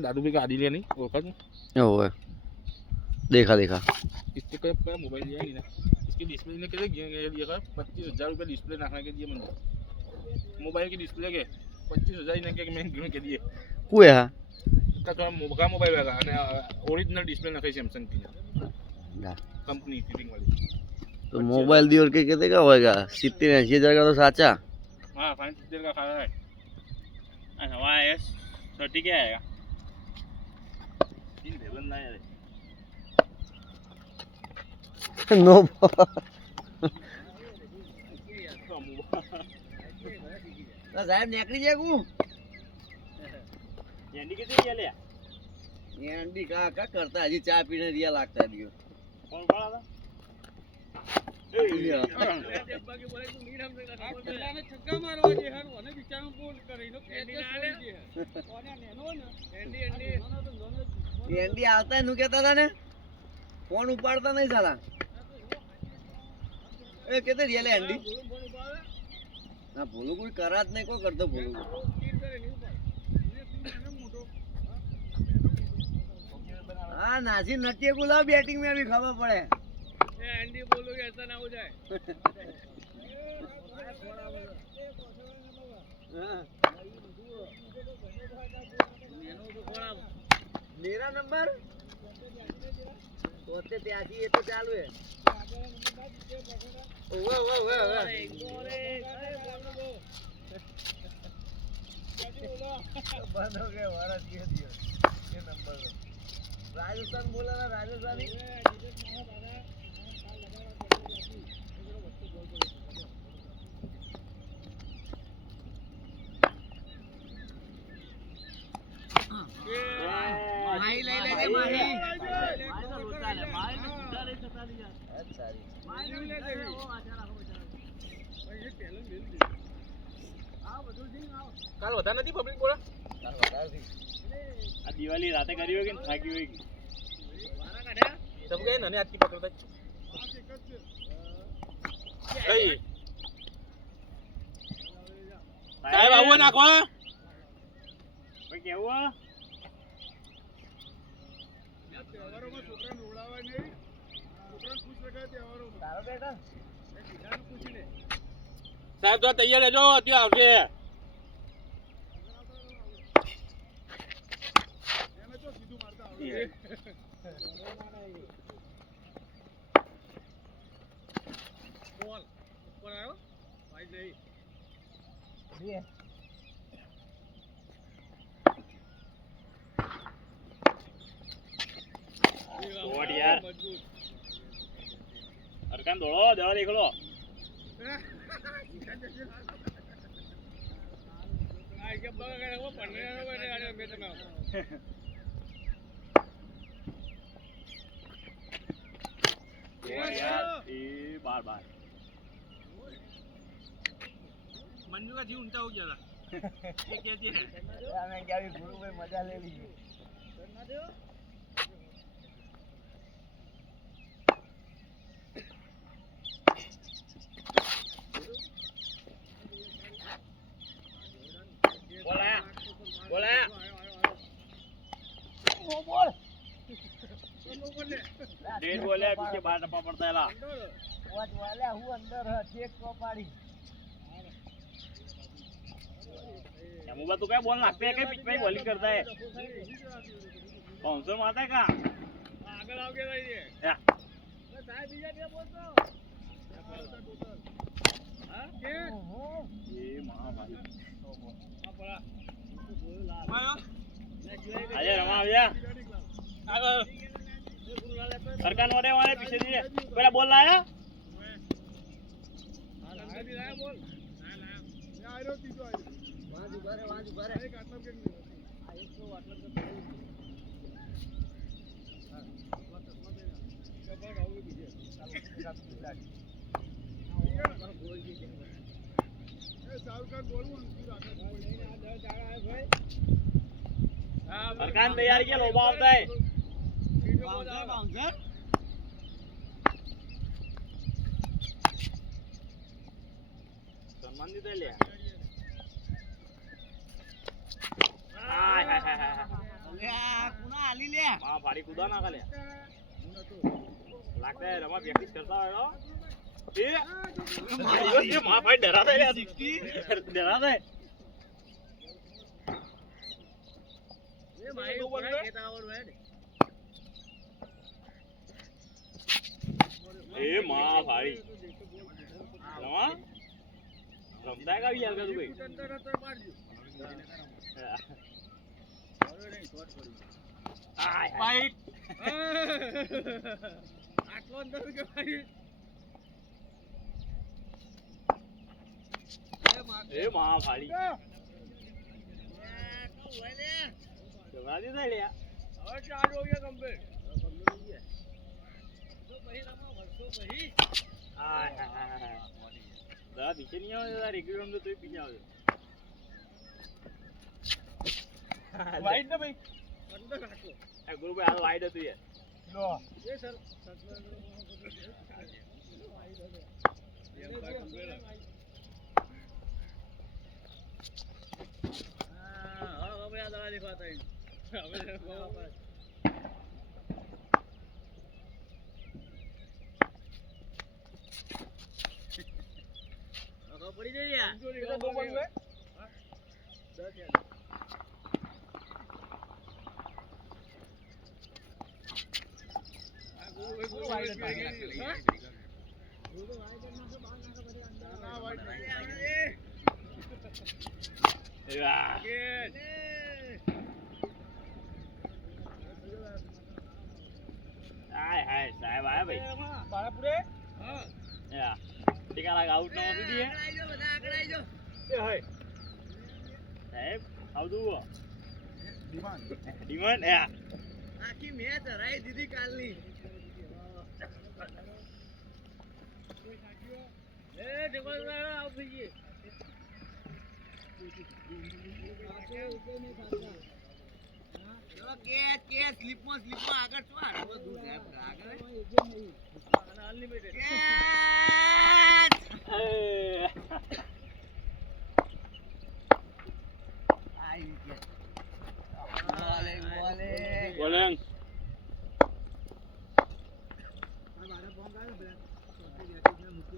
दादू भी गाड़ी ले नहीं और कर ओए देखा देखा इसके क्या मोबाइल लिया ही ना इसकी डिस्प्ले ने कैसे लिया कर 25,000 रुपये डिस्प्ले रखने के दिए मैंने मोबाइल की डिस्प्ले के 25,000 इन्हें के मैं गिन के दिए कुए हा का तो मोबाइल लगा અને ओरिजिनल डिस्प्ले नखाई सैमसंग की ना कंपनी फिटिंग वाली तो मोबाइल दियो के कितने का होएगा 70-80 हज़ार का तो साचा हाँ 570 का खा रहा है हवा S30 क्या आएगा तीन भेबन ना यार नो ना साहब नेकड़ी जागू एंडी कितने दिया ले एंडी का करता हजी चा पीने दिया लागता दियो कौन पड़ा था डब्बा के बोले तू नीड हमसे ना પેલા ને છક્કા મારવા જે હર ઓને વિચાર બોલ કરીને એન્ડી આલે કોને નેનો ને एंडी आता है नु कहता था ने फोन उपाड़ता नहीं साला ए कहते रियल एंडी ना बोलो कोई करात नहीं को कर दो बोलो हाँ नासी नटिया गुलाब बैटिंग में अभी खबर पड़े एंडी बोलोगे ऐसा ना हो जाए मेरा नंबर पोते त्यागी ये तो चालू है ओए ओए ओए बंद हो गया हमारा दिया दिया ये नंबर राजस्थान बोला ना राजस्थानी माही ले लेंगे माही माही ने सीधा नहीं सता दिया अच्छा माही ने ले ले वो आजा રાખો બચારા ભાઈ એ ટેલેન્ટ મિલ દે આ બધું સિંગ આવ કાલ વધા નથી પબ્લિક બોલા કાલ વધા નથી આ દિવાળી રાતે કરી હોય કે થાકી હોય કે વારા કાઢ્યા સબ ગયે નને આટકી પકડતા પાસ એક જ છે કઈ સાહેબ આવો નાખો ભાઈ કેવું તહેવારોમાં છોકરાને ઉડાવાય નહીં છોકરાને ખુશ રખાય તહેવારોમાં તારો બેટા એ સીધાનું પૂછીને સાહેબ તો તૈયાર રહેજો અત્યારે આવશે એમે તો સીધું મારતા આવડે બોલ ઉપર આવ્યો ભાઈ નહીં બે ઓડ યાર અરકાન દોડો દડા દેખલો આ કે બગા કરે ઓ પડને આને મે તમે यार ये बार बार मंजू का जी उल्टा हो गया था ये कहती है हमें क्या भी गुरु में मजा ले लीजिए करना दो बोला बोला वो बोल डेढ़ बोले पीछे बाहर टप्पा पड़ता है ला वो वाले हूं अंदर है चेक को पाड़ी या मुबा तो क्या बॉल नाखते है क्या पिच पे बॉलिंग करता है बाउंसर मारता है का आगे आओ गया ये या साहब बीजा दे बोल तो हां के ये मां भाई हां पड़ा आजा रमा भैया आगे सरकार वाले वाले पीछे दिए पहला बॉल लाया हां लाया भी लाया बॉल लाया मैं आ रहा हूं तीसो आ वहां जुगा रे एक आटलम के आ एक तो आटलम के हां चश्मा देना कब आओगे पीछे ए साहब का बोल सरकार तैयार किया लोबा આવતા है बाउंसर सम्मान दे ले हाय हाय हाय લે આ કુના આલી લે માં ભાડી કુદા ના ખાલે લાગતા હે રમા પ્રેક્ટિસ કરતા હોય એ માં ભાઈ ડરાતા રે 60 ડરાતા એ માઈ ઉપર કેતા આવડ વેડ એ માં ભાઈ રમા રમતા કા યાર તું ભાઈ અંદર તો પાડજો હવે નહીં શોટ કરી આય ફાઈટ આટલો અંદર કે ભાઈ એ માં ભાઈ કો ઓલે જવાદી દે લે હવે ચાલુ હો ગયા કમ્પ્લીટ તો ભાઈ રમો વર્ષો ભાઈ આય દા પીછે નહીં આવે યાર એક રમ તો તું પીછે આવે વાઈટ ને ભાઈ અંદર રાખો એ ગુરુભાઈ આ વાઈડ હતું યાર લો એ સર હા હવે આ દવા દેખાતા હવે પડી જાય યાર તો બહુ પડ્યું હે વાહ આય હાય સાહેબ આયા ભાઈ પાણાપુરે યા ટીકા લાગ આઉટ નો હતી દે એ હાય સાહેબ આવદું ડિમાન્ડ ડિમાન્ડ યા આખી મેચ હરાઈ દીધી કાલની એ ટેબલ આઉટ થઈ ગઈ કે સ્લીપમાં આગળ છો આ બધું આગળ અનલિમિટેડ આઈ કે બોલેંગ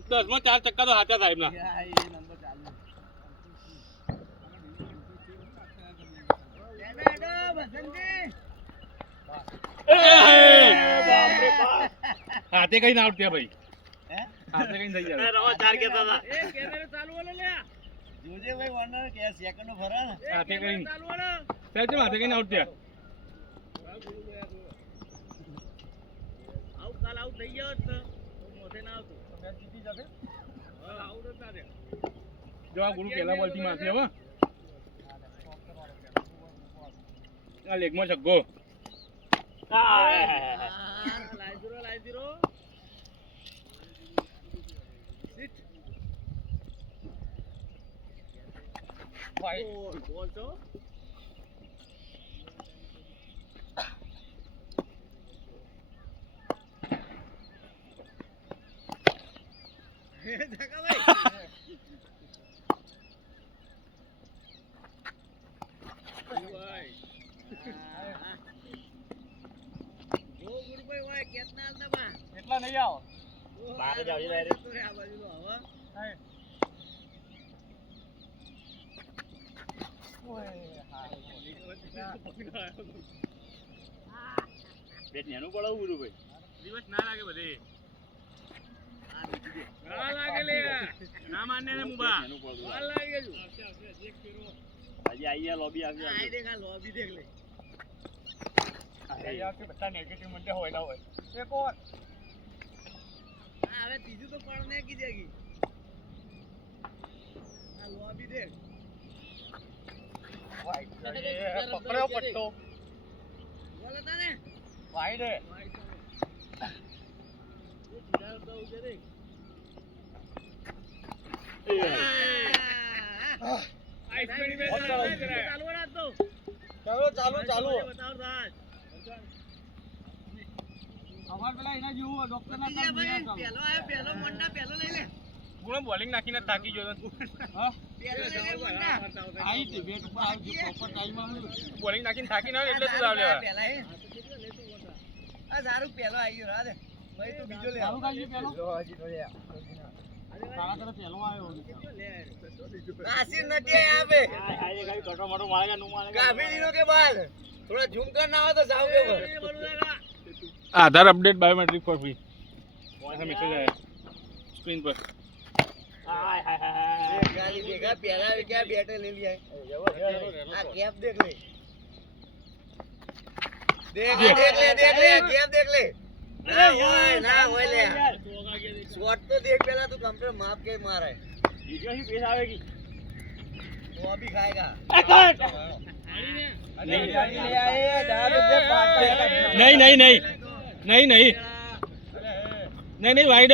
દસ માં 4 ચક્કા તો હાથા સાહેબ ના નંબર ચાલુ બાપરે બાપ હાથે કઈ ના આઉટ થયા ભાઈ હે હાથે કઈ થઈ જાય રવા 4 કેતા હતા એ કેમેરો ચાલુ હોલે લે જોજે ભાઈ વનર કે સેકન્ડ નો ફરા ને હાથે કઈ ચાલુ હોલે સાહેબ કેમ હાથે કઈ આઉટ થયા આઉટ કાલ આઉટ થઈ ગયો તો મોઢે ના આવતું મેચ જીતી જશે હા આઉટ હતા રે જો આ ગુરુ પહેલા બોલ થી મારશે હવે આ લેગમાં છગ્ગો લાઈ દીરો સિટ ભાઈ બોલ તો જગા ભાઈ જો ગુરુભાઈ હોય કેટલા આલતા બા એટલા નહીં આવો બહાર જ આવી જાય રે. તો રે આ બાજુનો હવે બેટ નેનું પડાવું ગુરુભાઈ દિવસ ના લાગે બધે આ બીજી દે ના લાગે લે ના માનને ને મુબા નેનું પડતું વાર લાગે જો હજી આઈ લોબી આવી આ દેખ આ લોબી દેખ લે યાર બધા નેગેટિવ મંડે હોય ના હોય એ કોણ આ હવે ત્રીજું તો પણ ને કી દેગી આ લોબી દેખ પકડ્યો પટ્ટો બોલ હતા ને વાઈડ હે એ જીરાલ તો ઉજે દેખ ચાલુ રાખ દો ચાલો બતાવ રાજ અમાર પેલા એના જેવું ડોક્ટર ના પેલો આયો પેલો મોંડા પેલો લઈ લે ગુણો બોલિંગ નાખીને થાકી ગયો તો. હા આઈ તે બેટ ઉપર આવજો પ્રોપર ટાઈમ માં બોલિંગ નાખીને થાકી ના એટલે તું આવ લેવા. આ સારું પેલો આવી ગયો રાધે ભાઈ તો બીજો લે સારું કાજી પેલો હજી તો લે તારા કરે પેલો આવ્યો નાસિર નથી આવે આય ગાડી કટો મોટો મારેગા નું મારેગા કાફી દિનો કે બાદ થોડા ઝૂમ કર ના આવે તો જાવ કે આધાર અપડેટ બાયોમેટ્રિક ફોર ફ્રી. ऐसा मैसेज आया स्क्रीन पर. આય હાય હાય गाली देखा पहला क्या बैटर ले लिया है हां कैप देख ले देख ले कैप देख ले ना होय ले शॉट तो देख पहला तू कंप्यूटर माप के मारा है वीडियो ही पेश आवेगी वो अभी खाएगा नहीं ले आए दारू के पाटा नहीं नहीं नहीं नहीं नहीं नहीं नहीं वाइड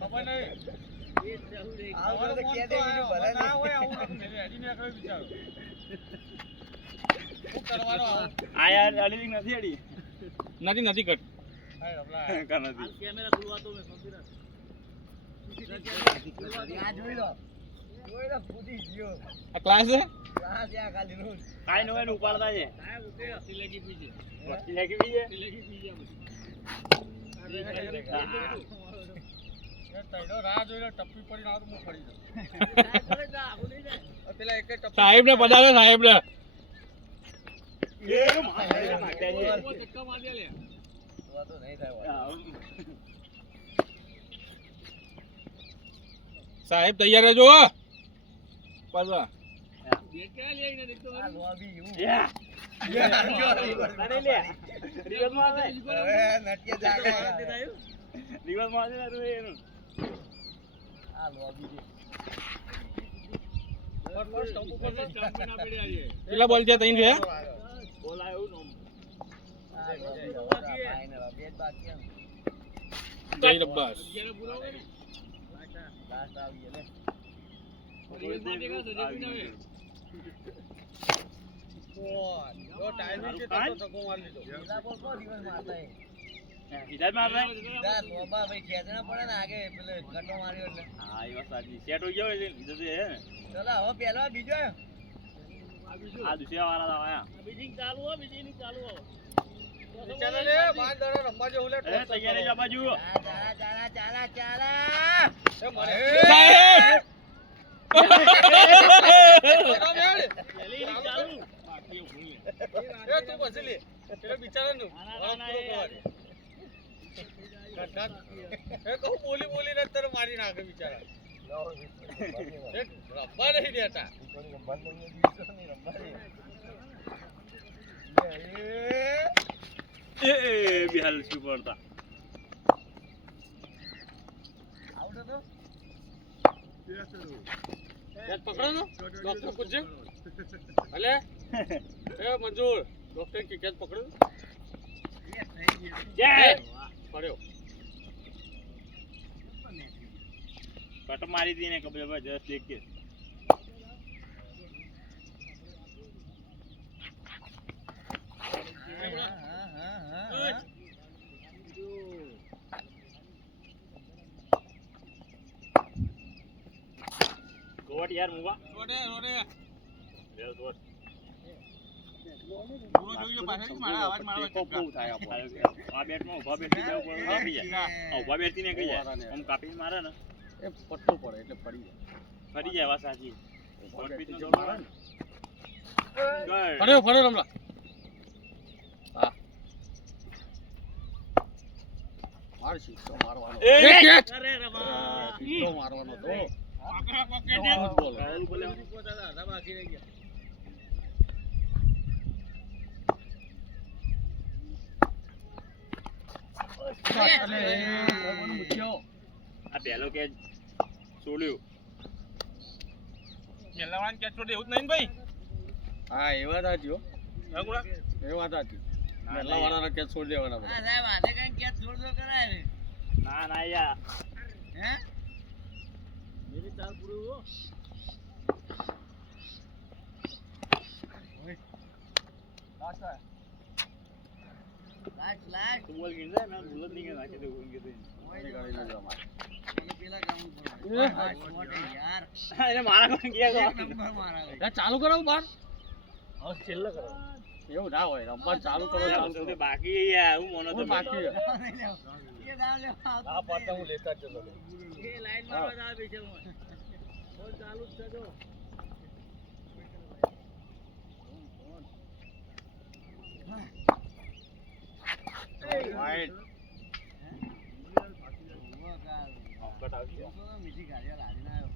खबर नहीं आओ तो क्या दे वीडियो भला ना होय आવું રેડી ને કરે વિચારો શું કરવાનો આ યાર અલી નથી અડી નથી નથી કટ હાય રબલા કા નથી कैमरा खुलवातो मैं समझी આ જોઈ લો ફૂટી ગયો આ ક્લાસ છે ક્લાસ યા ખાલી નું કાઈ નો એને ઉપાડતા છે કાય ઉતે સિલેગી પીજે લેકી બીજે તૈડો રાહ જોઈ લો ટપ્પી પડી ના તો હું પડી જાઉં પેલા એક ટપ્પી સાહેબ ને પધારો સાહેબ ને એ મારે મારતા છે ધક્કા માર દે લે તો નહીં થાય સાહેબ તૈયાર રહેજો પાછા આ લોબી હું યા અરે લે રિવર્સ માં આવે હવે નટિયા જાગે રિવર્સ માં આવે રે એનું આ લોબી દે કેટલા બોલ છે ત્રણ છે બોલ આવ્યો નો ફાઈનલ બેટ બાકી જય રબ્બાસ લાસ્ટ આવી ગયો લે જો ટાઈમિંગ છે તો સકો માર લીધો પેલા બોલ કો રિવર્સ મારતા હે ઇધર માર રહે દા લોબા ભાઈ ખેંચના પડે ને આગે પેલે કટો માર્યો એટલે હા એ વાત સાચી સેટ હો ગયો એટલે ઇધર છે હે ચલો હવે પેલો બીજો આ દુસરા વાળા આયા બીજી ચાલુ હો બીજી ચાલુ હો ચાલો રે બાર દરો રમવા જો ઉલે એ તૈયાર જ આ બાજુ ચાલા એ મરે સાહેબ એ તું બસી લે પેલો બિચારા નું એ કહું બોલી બોલી ને તર મારી નાખે બિચારા રબ્બા નહીં દેતા એ બિહાલ સુપરતા આવડે તો કેચ પકડો નો ડોક્ટર પૂછે ભલે એ મંજૂર ડોક્ટર કે કેચ પકડો જય પડ્યો કટ મારી દી ને કબે ભાઈ જસ્ટ દેખ કે ગોટ યાર મુવા રોડે રોડે લે ગોટ પૂરો જોઈએ પાછળ મારા અવાજ મારવા બહુ થાય આ બેટમાં ઉભા બેઠી જાવ પણ કાપી જાય ઉભા બેઠી ને કઈ જાય આમ કાપી મારે ને એ પટ્ટો પડે એટલે પડી જાય ફરી જાય વાત સાચી ગોટ પીટી જો મારે ને ફર્યો ફર્યો રમલા માર શીખતો મારવાનો એ કેચ અરે રમા શીખતો મારવાનો તો પકડા પકડે બોલે પોતા બાકી રહી ગયા આ પહેલો કે છોડ્યું મેલાવાન કેચ છોડે એવું જ નહીં ભાઈ હા એ વાત સાચી હો હા ગુડા એ વાત સાચી પહેલા વાળાના કેચ છોડી દેવાના બધા સાહેબ આજે કઈ કેચ છોડ દો કરાય ના ના યાર હે મેરી ચાલ પૂરું હો લાસ્ટ લાસ્ટ તું બોલ ગઈ ના ભૂલ જ નહીં કે નાખી દે બોલ કે પેલા ગ્રાઉન્ડ પર એ. યાર એને મારા કોણ ગયા એક નંબર મારા ભાઈ. ત્યાં ચાલુ કરાવું બાર હવે છેલ્લે કરો એવું ના હોય રમવાનું ચાલુ કરો ચાલુ કરો બાકી યાર હું મોનો હું બાકી છે. એ દાવ લેવા આ પાટા હું લેતા જ જતો એ લાઈન મારવા દાવ બેસેલ બોલ ચાલુ જ છે જો વાઈટ કટ આવી ગયો મીઠી ગાડીઓ લાવીને આવ્યો.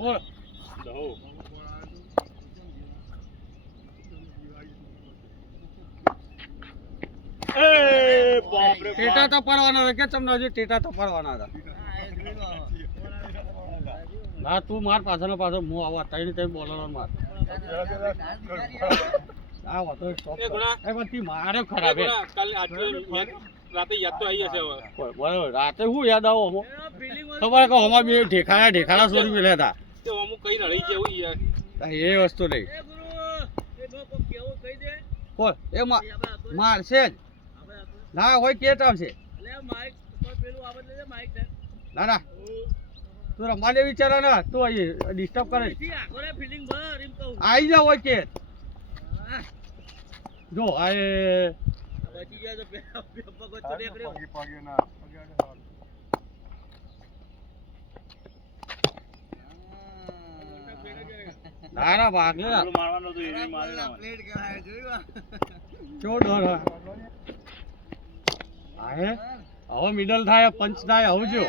ઓય દહો એ બાપ રે ટેટા તપાડવાના હતા કે તમને હજી ટેટા તપાડવાના હતા હા, એ જોઈ લો હવે. ના તું માર પાછળ પાછળ હું આવા ત્રણ બોલર માર આ વાતો stop એ ગુણા. કર. એ બધી મારે ખરાબ હે. કાલે આજે રાતે યાદ તો આવી હશે હવે બરાબર રાતે શું યાદ આવો અમો ખબર કે અમાર બે ઢેખાડા સોરી મેલ્યા હતા તે અમુક કઈ રડી જેવું યાર એ વસ્તુ નહીં એ ગુરુ એ બહુ કોક કેવું કહી દે કોણ એ એ આપણે હતો ને, મારશે જ આપણે હતો ને. ના હોય કેટ આવશે અલે આ માઈક પર પેલું આવત લેજે માઈક છે ના ના તું રમાડે વિચારા ના તું અહીં ડિસ્ટર્બ કરે ઈ આખો રે ફિલિંગ ભર એમ કહું આવી જા હોય કેટ હા, જો આ એ બચી ગયા તો પગો તો દેખડ્યો ના ના ભાગ લે પેલું મારવાનું હતું એ મારે ના મારે. પ્લેટ કરાય જોયું ચો ડર હા હે હવે મિડલ થાય પંચ થાય હવે જો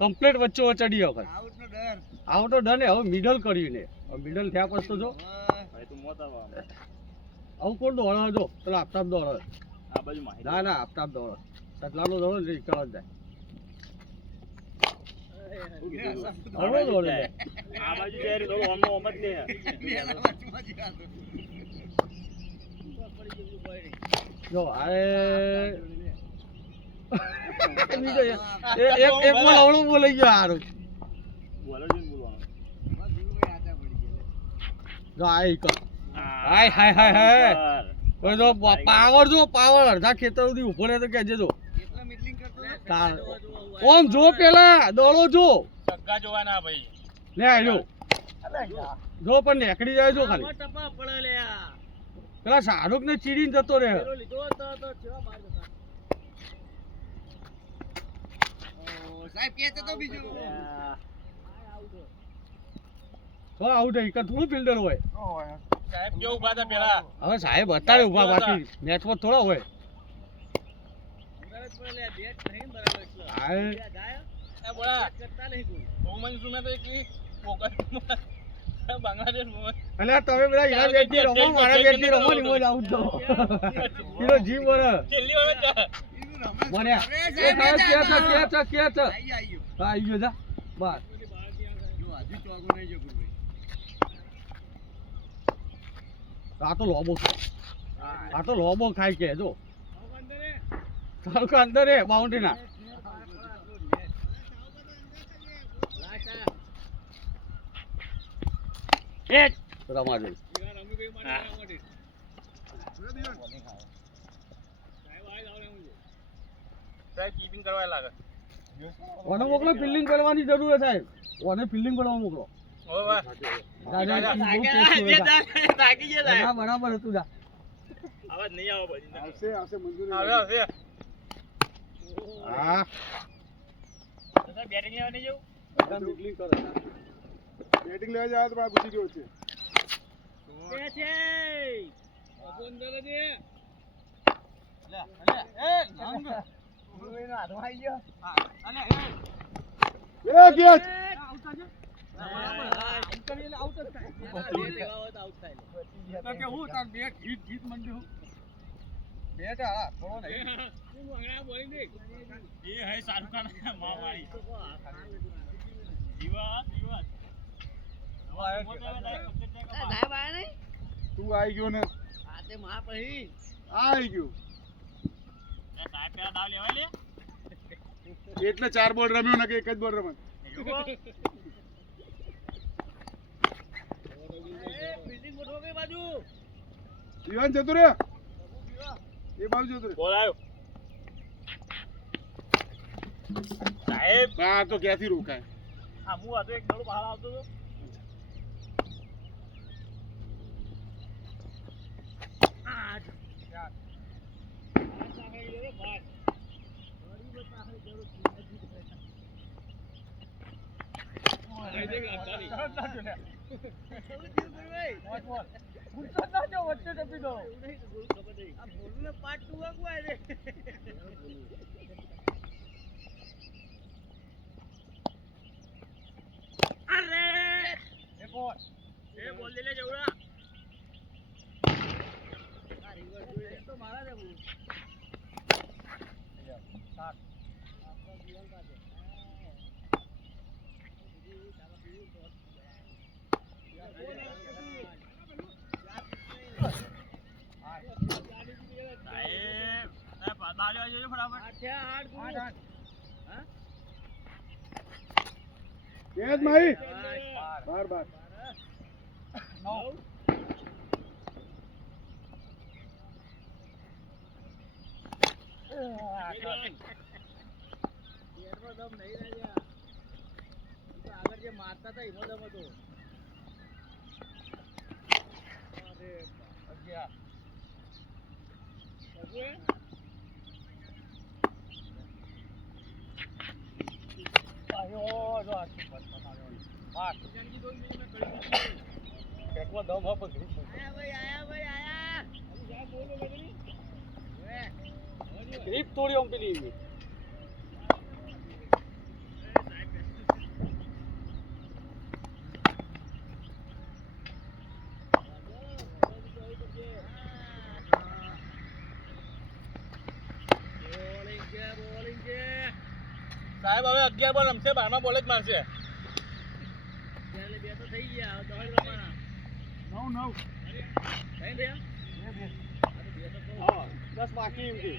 કમ્પ્લીટ વચ્ચે ચડી વખત આઉટ નો ડર આવો તો ડર ને હવે મિડલ કર્યું ને હવે મિડલ થયા પછી તો જો ભાઈ તું મોત આવા. આવું કોણ દોડે જો પેલો આફતાબ દોડે આ બાજુ માહિતી ના ના આફતાબ દોડે સટલાનો દોડે ને નીકળ જ જાય હવે દોડે જાય. આ બાજુ જાય તો ઓમનો ઓમ જ લે જો આ બીજો એક બોલ અવળું બોલાઈ ગયો હારું બોલો છે ને બોલવાનું જો આ એક હાય હાય હાય હાય કોઈ જો પાવર જો પાવર અડધા ખેતર સુધી ઉભો રહે તો કહેજે જો તાર ઓમ જો પેલા દોડો જો સગ્ગા જોવાના ભાઈ લે આવ્યો જો પણ નીકળી જાય જો ખાલી ટપા પડે લે આ પેલા શાહરુખ ને ચીડીને જતો રહે પેલો લીધો તો કેવા માર જતા ઓ સાહેબ કે તો બીજું તો આઉટ એક થોડું ફિલ્ડર હોય સાહેબ કેવું ઉભા હતા પેલા હવે સાહેબ અત્યારે ઉભા બાકી મેચમાં થોડા હોય અંદર જ પડે લે બેટ નહીં બરાબર છે હાય જાય એ બોલા કરતા નહીં કોઈ બહુ મંજુ મેં તો એકલી બાંગ્લાદેશ એટલે તમે બધા એના બેટથી રમો મારા બેટથી રમો ને મોજ આઉટ દો પેલો જીવ બોલે છેલ્લી વખત મને એ સાહેબ કે છે આઈ ગયો હા આવી ગયો જા બસ જો હજુ ચોગો નહીં જો ગુરુભાઈ આ તો લોબો ખાય આ તો લોબો ખાય કે જો તારું કે અંદર હે બાઉન્ડ્રી ના એક રમા દે સાહેબ કીપિંગ કરવા લાગે ઓને મોકલો ફિલ્ડિંગ કરવાની જરૂર છે સાહેબ ઓને ફિલ્ડિંગ કરવા મોકલો હવે વાહ દાદા બહુ કેસ હોય જા. તાકી ગયા ના બરાબર હતું જા આવાજ નહીં આવો ભાઈ આવે આવે હા બેટિંગ લેવા નહીં જવું બેટિંગ લેવા જાવ તો બા પૂછી ગયો છે કે છે અંદર જ એ ગેટ એ હે શાહરુખ ખાન માં વાળી જીવા જીવા સાહેબ આયા નહીં તું આવી ગયો ને આ તે માં પછી આવી ગયો સાહેબ પેલા દાવ લેવા લે એટલે 4 બોલ રમ્યો ને કે એક જ બોલ રમે ફિલ્ડિંગ ગોઠવો કે બાજુ જીવન જતો રે એ બાજુ જતો રે બોલ આવ્યો સાહેબ પણ આ તો ક્યાંથી રોકાય? આ હું હતો એક દડો બહાર આવતો હતો કેદ માઈ બાર બાર આગળ જે મારતા હતા એમાં દમ હતો. ગ્રીપ તોડી આમ પેલી સાહેબ હવે 11 બોલ રમશે 12મા બોલ જ મારશે. બે તો થઈ ગયા, હવે દોડ રમવાના. 9 થઈ ગયા? હા 10 બાકી એમ કે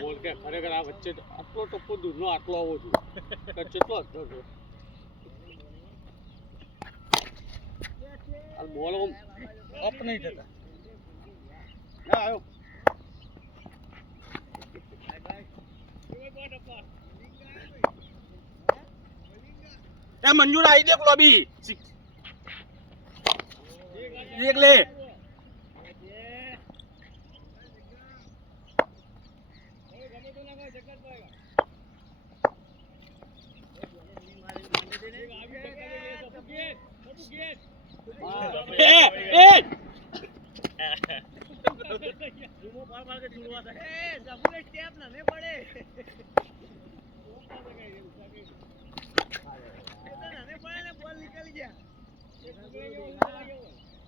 બોલ કે ખરેખર આ વચ્ચે આટલો ટપ્પો દૂરનો આટલો આવવો જોઈએ કેટલો હતો આ બોલ ઓફ નહીં થતા ના આવ્યો એ મંજૂર આવી દે લોબી એક લે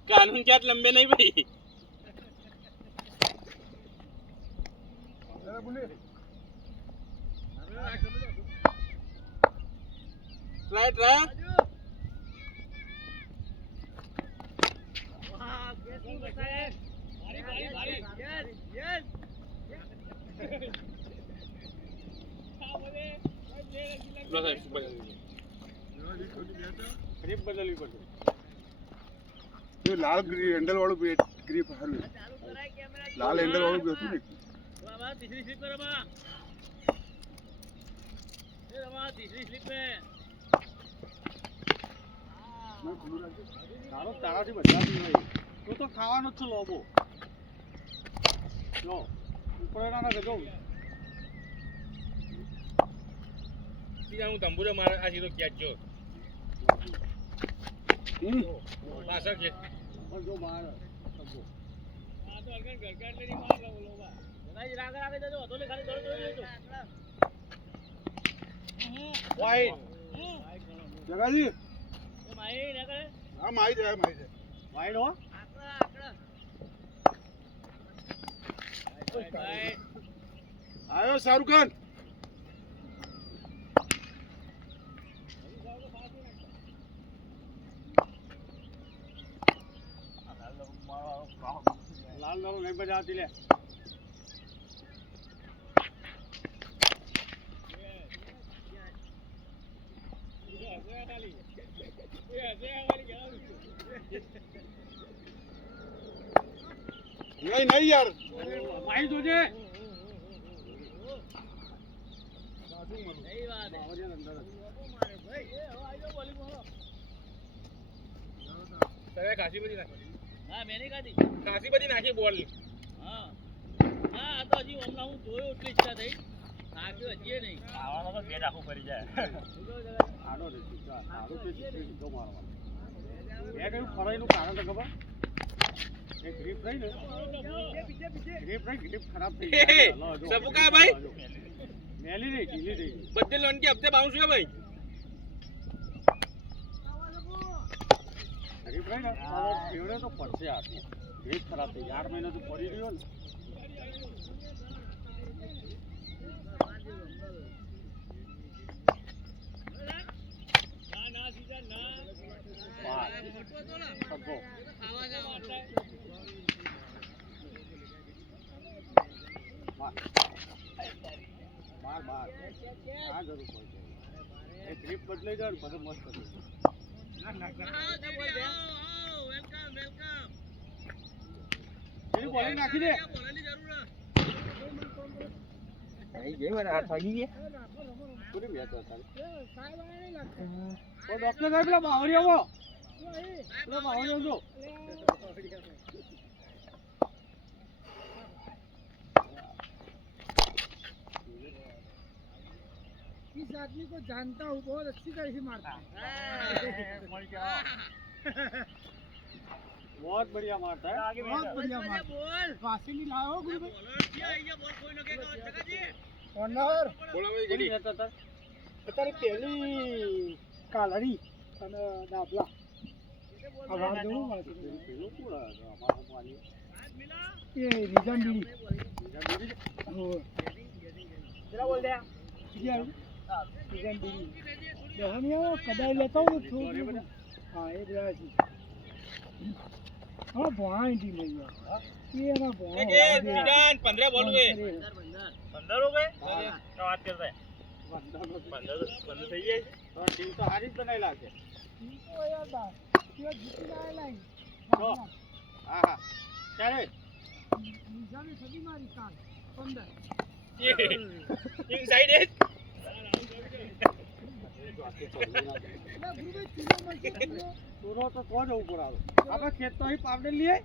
कानून क्या लंबे नहीं भाई ट्राई ट्राई ગ્રીપ બદલવી પડશે એ લાલ હેન્ડલ વાળું ગ્રીપ હારું લાલ હેન્ડલ વાળું બી હતું ને तीसरी स्लिप पे रमा, ये रमा तीसरी स्लिप पे. તારો તારાથી બધા પીવાય તો તો ખાવાનો જ છે લોબો જો ઉપર ના ગજો સીધા હું તંબુરો મારે આ સીધો ક્યાંક જો પાછા કે પણ જો માર સબો આ તો અગર ગરગાડ ને માર લો લોબા. ભાઈ રાગ રાગ દેજો તો ખાલી દોડ દોડ દેજો. વાઈટ જગાજી એ માઈ ના કરે. હા માઈ જાય વાઈટ હો આકડા આકડા. આવ્યો શાહરુખ ખાન. લાલ દારૂ નહીં બજાવતી લે. નહીં નહીં યાર. માહી જોજે. સરે ખાસી બધી નાખી. હા મેં નહીં ખાધી ખાસી બધી નાખી બોલ. હા હા આ તો હજી હમણાં હું જોયો એટલી ઈચ્છા થઈ નાખ્યો હજી નહીં ખાવાનો તો પેટ આખું ફરી જાય. આનો નથી સારું છે સીધો મારવાનો. મેં કહ્યું ફરાઈનું કારણ તો ખબર એ ગ્રીપ રહી ને ગ્રીપ ખરાબ થઈ જાય. સબુકા ભાઈ મેલી નહીં ઢીલી થઈ ગઈ. બધે લોન કે હપ્તે બાઉન્સ છે ભાઈ. ગ્રીપ રહી ને ફેવડે તો પડશે હાથમાં. ગ્રીપ ખરાબ થઈ જાય 8 મહિના તો પડી રહ્યો ને. બાર આ જરૂર પડશે. એ ગ્રીપ બદલાઈ જાય ને બધું મસ્ત થઈ જાય. એની બોલી નાખી દે. પૂરી મેચ હતા. ઓ ડોક્ટર સાહેબ પેલા બાવળિયામાં પેલા બાવળિયા જો. इस आदमी को जानता हूँ बहुत अच्छी तरह से मारता है बहुत बढ़िया मारता है. बहुत बढ़िया मारता है वासीली लाओ गुरु भाई ઓનર બોલા ભાઈ પૂરી જલ્દી. મેચ હતા. અત્યારે પહેલી કાલરી અને ડાબલા આ વાત જોવું પેલું કોણ હતું? અમારો વાલી. એ નિજામ બીડી બીજા બીજી જરા બોલ દે નિજામ બીડી દહનિયા કદાઈ લેતા હું થોડું હા એ રહ્યા છે હા ભોણા ટીમ લઈ ગયા એ એના ભોણા કે વિધાન 15 બોલ हुए. 15 हो गए. क्या बात कर रहा है? 15 થઈ જાય તો ટીમ તો હારી જ બનાવી લાગે. હા હા ચાલે. નિજામે સદી મારી કાલ 15 ये इनसाइड है. પૂરો તો તો જ ઉપર આવે. આપણે ખેત તો અહીં પાવડે લઈએ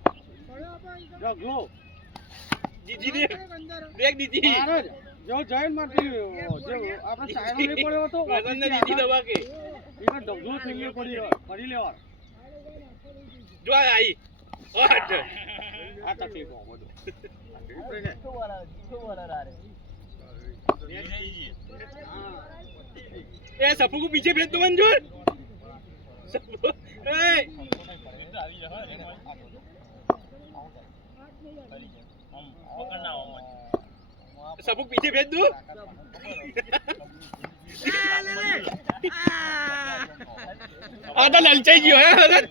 જગલો जीजी दे देख दीदी. મારે જ. જો જૈન માંથી જે આપણે ચાયનો નહીં પડ્યો હતો वजन ने दीदी दबा के એને ઢગલો થઈ ગયો પડી લેવાનો. जो आई हट. આ તકલીફ હો બધું. ए सपू को पीछे भेज दो मंजूर. सपू ए सबू पीछे भेज दो. आधा ललचाई गयो है अगर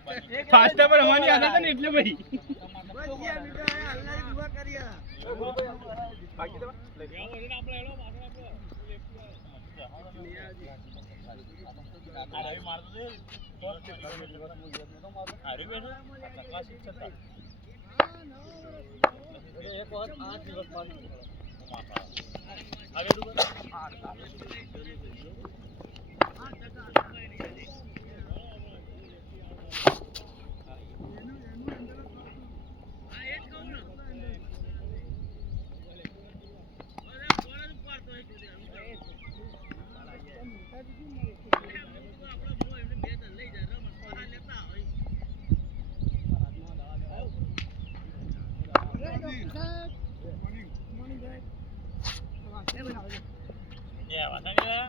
फास्टा पर हमारी आदत है ने એટલે ભાઈ બાકી તો આરે માર દે આરે બેઠો ચકાસી છતા એક વખત 8 દિવસ પાણી આગળ ડૂબે Ya, pasang ya.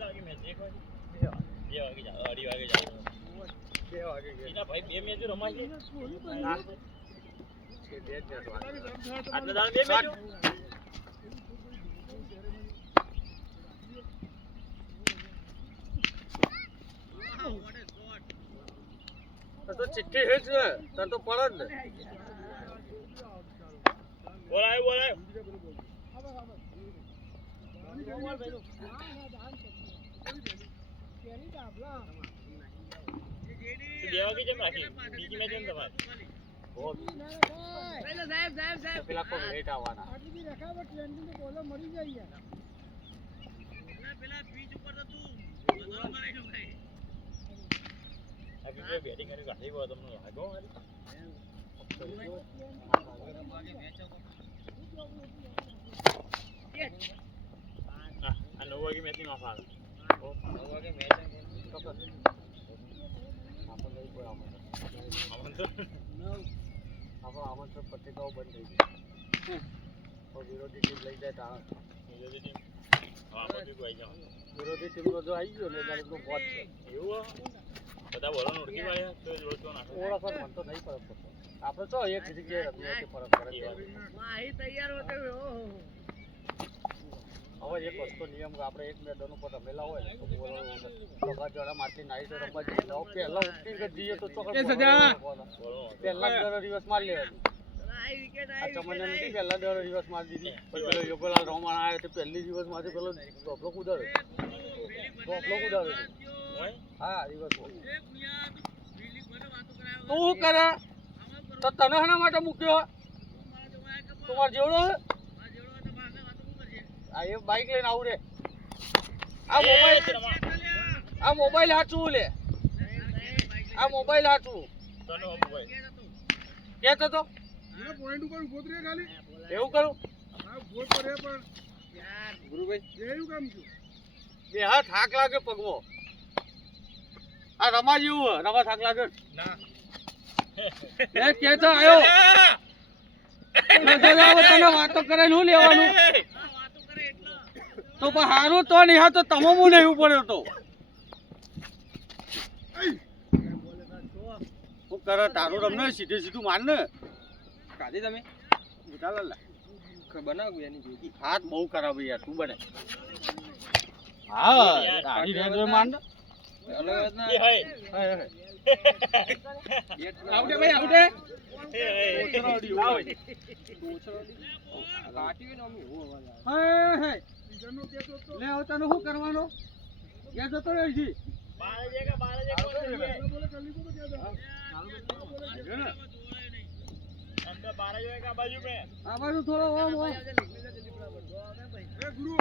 Lagi match 1 વાગે. 2 વાગે જાવ. 2 વાગે જાવ. એના ભાઈ બે મેચ રમાય છે આટલા દાડા બે મેચ તો ચિઠ્ઠી હેજ ને તને તો પડે જ ને બોલાય દેવા કે જેમ રાખી બીજી મેચ એમ તમારે પેલા કોઈ લેટ આવવાના પેલા પીચ ઉપર તો તું બદલ મારે કે ભાઈ આ બીજો બેટિંગ કરી કાઢી ગયો તમને લાગો આ 9 વાગે મેચિંગ ઓફ આવે 9 વાગે મેચ આપણને કોઈ આમંત્રણ પત્રિકાઓ બંધ થઈ ગઈ તો વિરોધી ટીમ લઈ જાય તાણ વિરોધી ટીમ હા બધું કોઈ જાવ વિરોધી ટીમ નો જો આવી ગયો ને એટલે નું વોચ છે એવું બધા બોલો ઓળખી વાળ્યા તો રોજ નાખો ઓળખ મન તો નહીં ફરક પડતો આપણે તો એક જગ્યાએ રમીએ કે ફરક પડે માહી તૈયાર હોતે હવે એક વસ્તુ નિયમ કે આપણે એક મેદાન ઉપર રમેલા હોય ને તો બોલો સભા જણા માટી નાઈ તો રમવા જઈએ તો પહેલા ઉઠી કે જઈએ તો ચોક્કસ પહેલા દર દિવસ માર લેવાની આ તમને નથી પહેલા દર દિવસ માર દીધી પછી પેલો યોગલાલ રોમાણ આવ્યો તો પહેલી દિવસ માંથી પેલો ટોપલો કુદાડ્યો હા દિવસ તું કરે તો તને શેના માટે મૂક્યો તમાર જેવડો આ એ બાઈક લઈને આવું રે આ મોબાઈલ હાચું લે આ મોબાઈલ હાચું તને મોબાઈલ કેતો તો એના પોઈન્ટ ઉપર ઉભો રહે ખાલી એવું કરું હા ઉભો તો રહે પણ યાર ગુરુભાઈ એવું કામ છું બે હા થાક લાગે પગમાં આ રમા જેવું રમા થાક લાગે ના એ કેતો આયો તને વાતો કરે શું લેવાનું તો પણ હારું તો નહીં હા તો તમામું નહીં પડ્યો તો હું કરે તારું રમને સીધે સીધું માર ને કાઢી તમે બનાવ હાથ બહુ ખરાબ યાર તું બને હા ગાડી રેડ માર ને એ હે આવડે ભાઈ આવડે લે આવતાનું શું કરવાનું ક્યાં જતો રહ્યો છે 12 જગ્યા બોલે કલી को क्या था અંદર 12 જગ્યા બાજુ મે આ બાજુ થોડો ઓમ ઓમ ए गुरु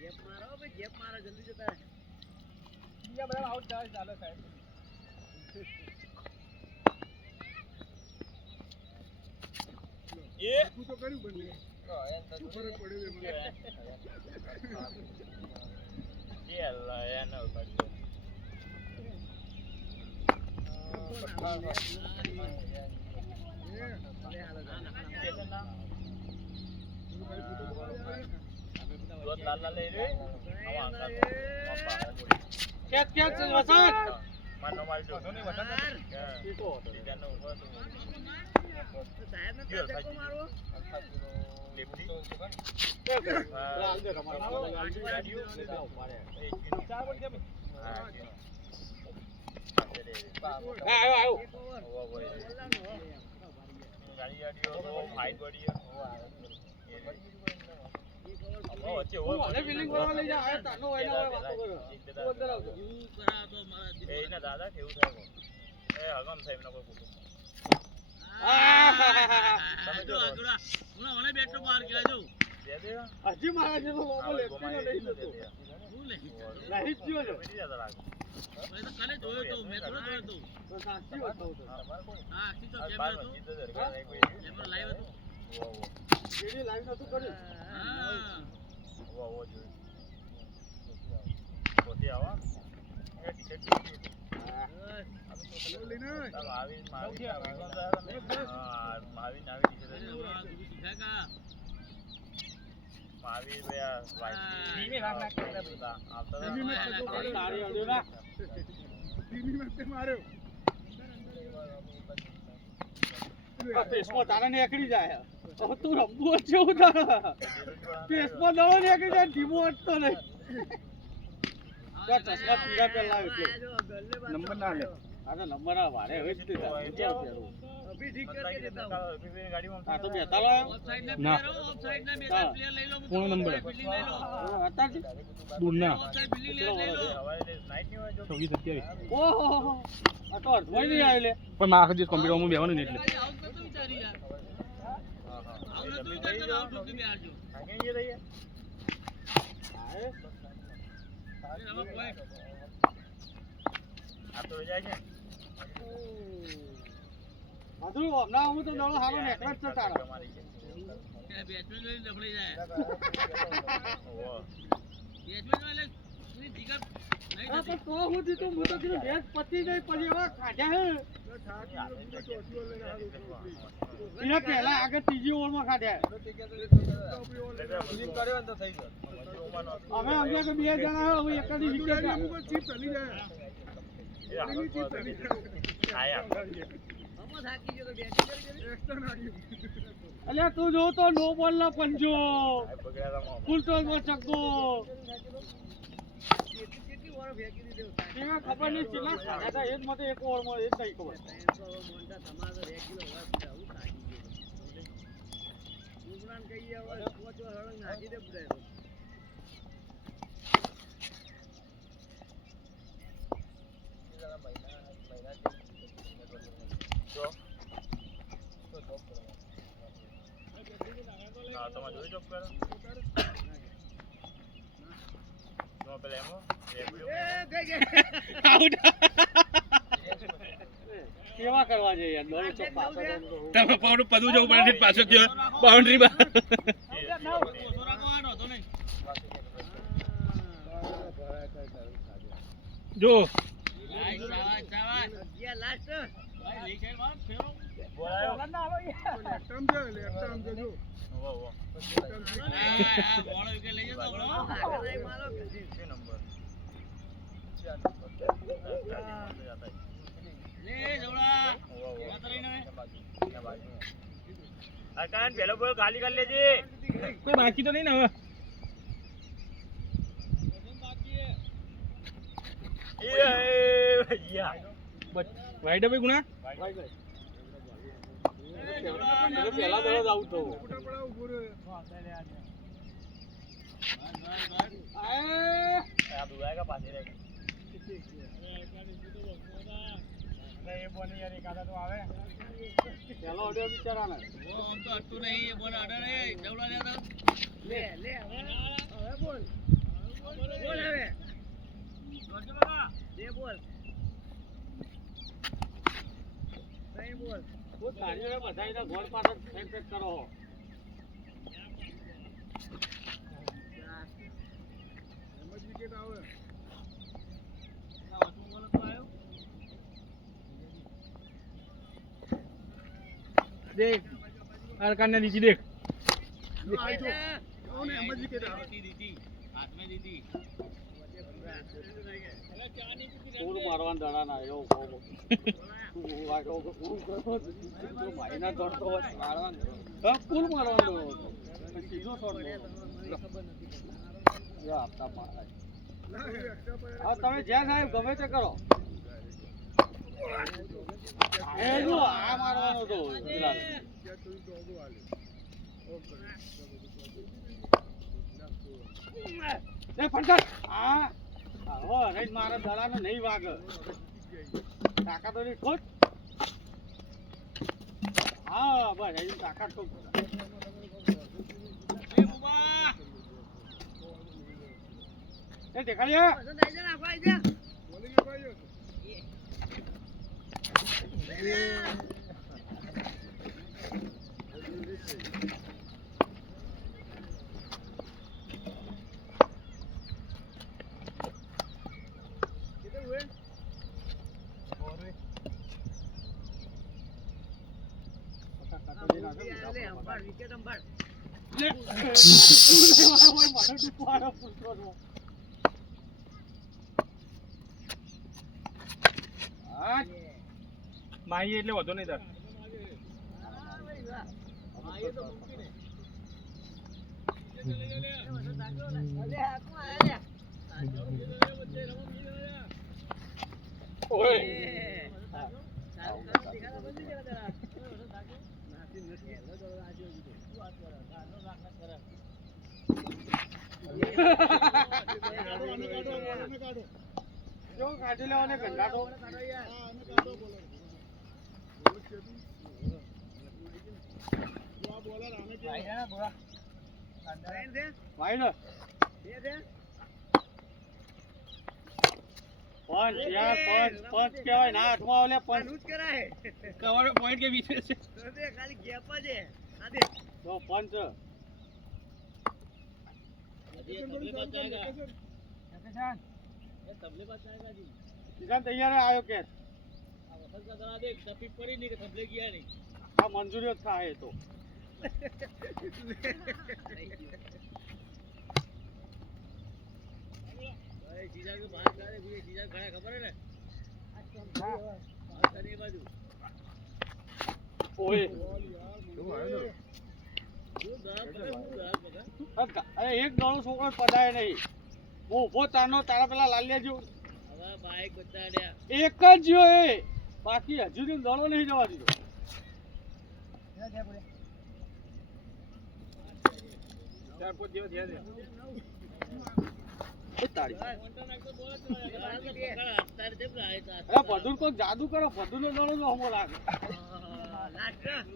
જેપ મારો ભાઈ જેપ મારો જલ્દી જતા રહે બીજા બધા આઉટ જાય ચાલે સાહેબ એ तू तो કર્યું બંને શું ફરક પડ્યો મને એ અલ્લાહ યાર ના ઉપાડ્યો દોત લાલ લાલ લઈ રે આવા આંકા કેટ કેટ વસંત માનો મારી દો નહીં વસંત ટીકો હતો ડીજાનો ઉભો તો સાહેબ ને ધક્કો મારો લેફ્ટી હાલ દે તમારા હાલ દે ગાડીઓ લે જાઓ મારે ચાર વોટ કેમ હા આવ્યો ગાડી ગાડીઓ તો ફાઇટ બડી વચ્ચે હોય મને ફીલિંગ કરવા લઈ જા આ તાનો હોય ના વાતો કરો તું અંદર આવજો એ ના દાદા કેવું થાય એ હગમ સાહેબ ના કોઈ કુટુંબ તમે જો હું મને બેટો બહાર ગયા જો દે દે હજી મારા જેવો લોબો લેફ્ટી નો લઈ જતો હું લઈ નહીં જ્યો જો મેં તો કાલે જોયો તો મેં થોડો જોયો તો તો સાચી વાત કહું તો તમાર કોઈ હા કી તો કેમેરા તો કેમેરા લાઈવ હતો વો વીડિયો લાઈવ નતું કર્યું હા વો જોયું કોટી આવા એક ટિકિટ લઈને આવી માવી આવી ટિકિટ તારી અડ્યો ના ટીવી માં તે માર્યો પેસમાં તારા નીકળી જાય હવે તું રમવું જ છું તારા પેસમાં દડો નીકળી જાય ધીમો અટતો નહીં ચશ્મા પીડા પેલા એટલે નંબર ના લે આ તો નંબર આ વારે હવે જ અભી ઠીક કરકે દેતા હું આ તો બેતા લો ના ઓફસાઇડ ના મેરા પ્લેયર લઈ લો કોનો નંબર બિલ્ડિંગ લઈ લો હતા જ દૂરના ઓફસાઇડ બિલ્ડિંગ લઈ લો 26 27 ઓહો આ તો અર્ધમાં નહીં આવે લે પણ મારા આખા દિવસ કોમ્પ્યુટરમાં બેવાનું ને એટલે આઉટ કરતો વિચારી યાર આઉટ નતું વિચારતો આઉટ ઠોકી બેહારજો હવે પોઈન્ટ બધું હમણાં હું તો દડો હારો નેકળે જ છે તારો બેટ્સમેન જોઈને ડબલી જાય બેટ્સમેન એટલે ની દિગર નહીં આ થતી. પણ તો હું જીતું હું તો કીધું મેચ પતી ગઈ પછી એવા ખાધ્યા હે એના પહેલા આગળ ત્રીજી ઓવરમાં ખાધ્યા અમે સમજ્યા કે બે જણા હે હવે એકાદી વિકેટ ચીપ ચલી જાય એની ચીપ ચલી જાય હમણાં થાકી ગયો તો બેટિંગ કરી એક્સ્ટ્રા નાખી અલ્યા તું જો તો નો બોલ ના પંજો ફૂલ ટોલ માં ચક્કો કેટલી વાર ફેંકી દીધો એને ખબર નહીં કેટલા ખાધા હતા એ જ મતે એક ઓવરમાં એ જ નહીં ખબર મોટા તમારો 2 કિલો વાર હું થાકી ગયો ઉમરાન કહીએ હવે 5 વાર હળંગ નાખી દે બુડાય કેવા કરવા છે યાર દોડે ચોક પાછળ તમે પાવડું પદું જવું પડે પાછો ગયો બાઉન્ડ્રી માં જો લેફ્ટ આર્મ છે જો પેલો બોલ ખાલી કરી લેજે કોઈ બાકી તો નહીં ને હવે વાઈડ ભાઈ ગુણા પેલા દડો આઉટ થવો મોટા પડા ઉભો રહે પેલો ઓડિયો બિચારાને હું તારીઓ બધાયના ગોળ પાછળ ફેંક કરો એમ જ વિકેટ આવે દેખ અરકાન ને નીચે દેખ ને એમ જ વિકેટ આવે ફૂલ મારવાના દડા ના એવો મારીના દોડતો હોય મારવાનો ફૂલ મારવાનો સીધો શોટ આપતા મારા હા તમે જ્યાં સાહેબ ગમે તે કરો એ જો આ મારવાનો તો એ ફંટર આ હો રહી મારા દડાને નહીં વાગ તાકાત ઓલી ખોટ હા બસ એ તાકાત તો એ દેખાડ્યા બોલિંગ અપાયો વિકેટ અંબાડ માહી એટલે વધુ નહીં તાર કાઢી લેવાને ગંધાતો ભાઈ ને પંચ યાર પંચ કહેવાય ના હાથમાં ઓલે પંચ કવર પોઈન્ટ કે વિશે છે ખાલી ગેપ જ તો પંચ કિસાન તૈયાર આવ્યો કે આ મંજૂરી જ થાય તો અરે એક દાડો છોકરો પડાય નહીં હું ઉભો તાનો તારા પેલા લાલિયા જેવું એક જ જો એ બાકી હજુ સુધી દાડો નહીં જવા દીધો ચાર પાંચ દિવસ થયા અરે ભદુર કોક જાદુ કરો ભદુર નો દાડો હમો લાગે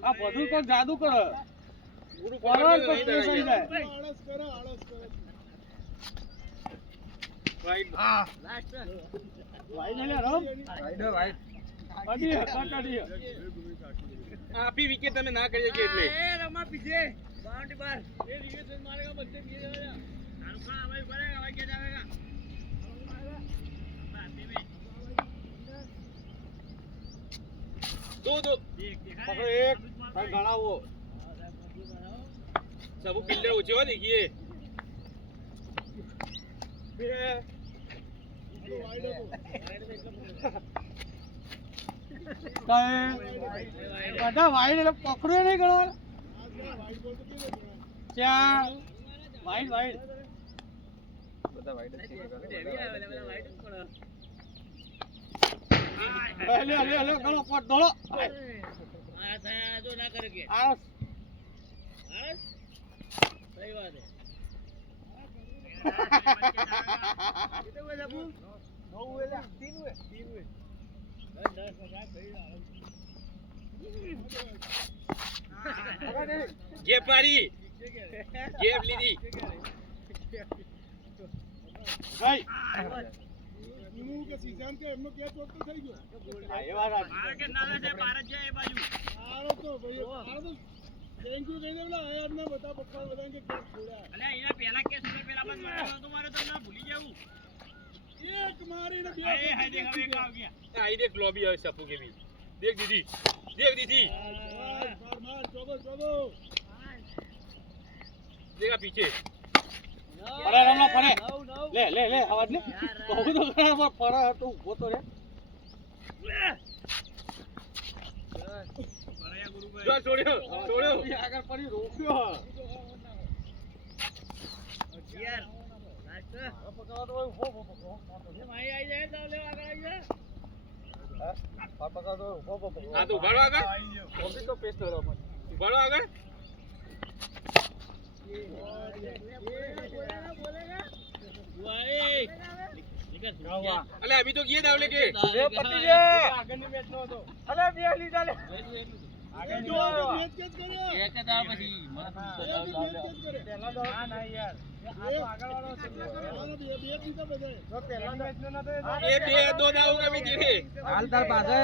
આ ભદુર કોક જાદુ કરો પરવાર કોક કેસ આવી જાય ભાઈ ને લે રમ અડી કાઢી આપી વિકેટ તમે ના કરી શકીએ એટલે રમા પીછે બાઉન્ડરી બાર એ રિવેશન મારેગા બચ્ચે પીએ जाएगा आरुखा हवाई करेगा हवाई क्या जाएगा दो दो પકડો એક ભાઈ ગણાવો सब पिल्ले ऊंचे हो देखिए બે બધા વાઈડ એટલે પકડ્યો નહીં ગણવાનું ચાર વાઈડ વાઈડ બધા વાઈડ લે લે લે ગણો પટ દોડો આ થાય જો ના કરે કે આળસ સહી વાત है कितने हुए जबू 9 हुए ला 3 हुए 10 लगा सही गेप मारी गेप लीधी ભાઈ ઈમુ કે સીઝન કે એમનો કે ચોક તો થઈ ગયો આ એ વાત मार के नाला से भारत जाए ए बाजू આરો તો ભાઈ આરો તો થેન્ક યુ કહીને બોલા આયા ના બતા પપ્પા બધાને કે કેસ છોડ્યા અલે એના પહેલા કેસ ઉપર પેલા બસ મારો તો મારે તો ના ભૂલી જાવું એક મારીને બે એ હાય દેખ હવે એક આવી ગયા आई देख लॉबी है सपू के भी देख दीदी માર માર ચોગો ચોગો देखा पीछे ફરે રમલો ફરે લે લે લે અવાજ લે કહું તો ખરા ફરે તો ઉભો તો રે जो छोड़ो આગળ પડી રોક્યો યાર લાસ્ટ પકડવા તો ઉભો એ માઈ આવી જાય તો લે આગળ આવી જાય પકડવા તો ઉભો हां तो उभारो आगे ઓબી તો પેસ્ટ કરો उभारो आगे વાય નિકલ अले अभी तो किए दावले के એ પટી ગયા આગળની મેચ નો હતો અલે બે લીધા લે આગળ જો મેચ કેચ કર્યો એક દાળ પછી મેચ કેચ કરે પહેલા દો ના યાર આ તો આગળ વાળો છે આનો બે બે જીતા બધાય જો પહેલા મેચ નો નતો ये दे दो दाव का भी दे હાલ તાર પાસે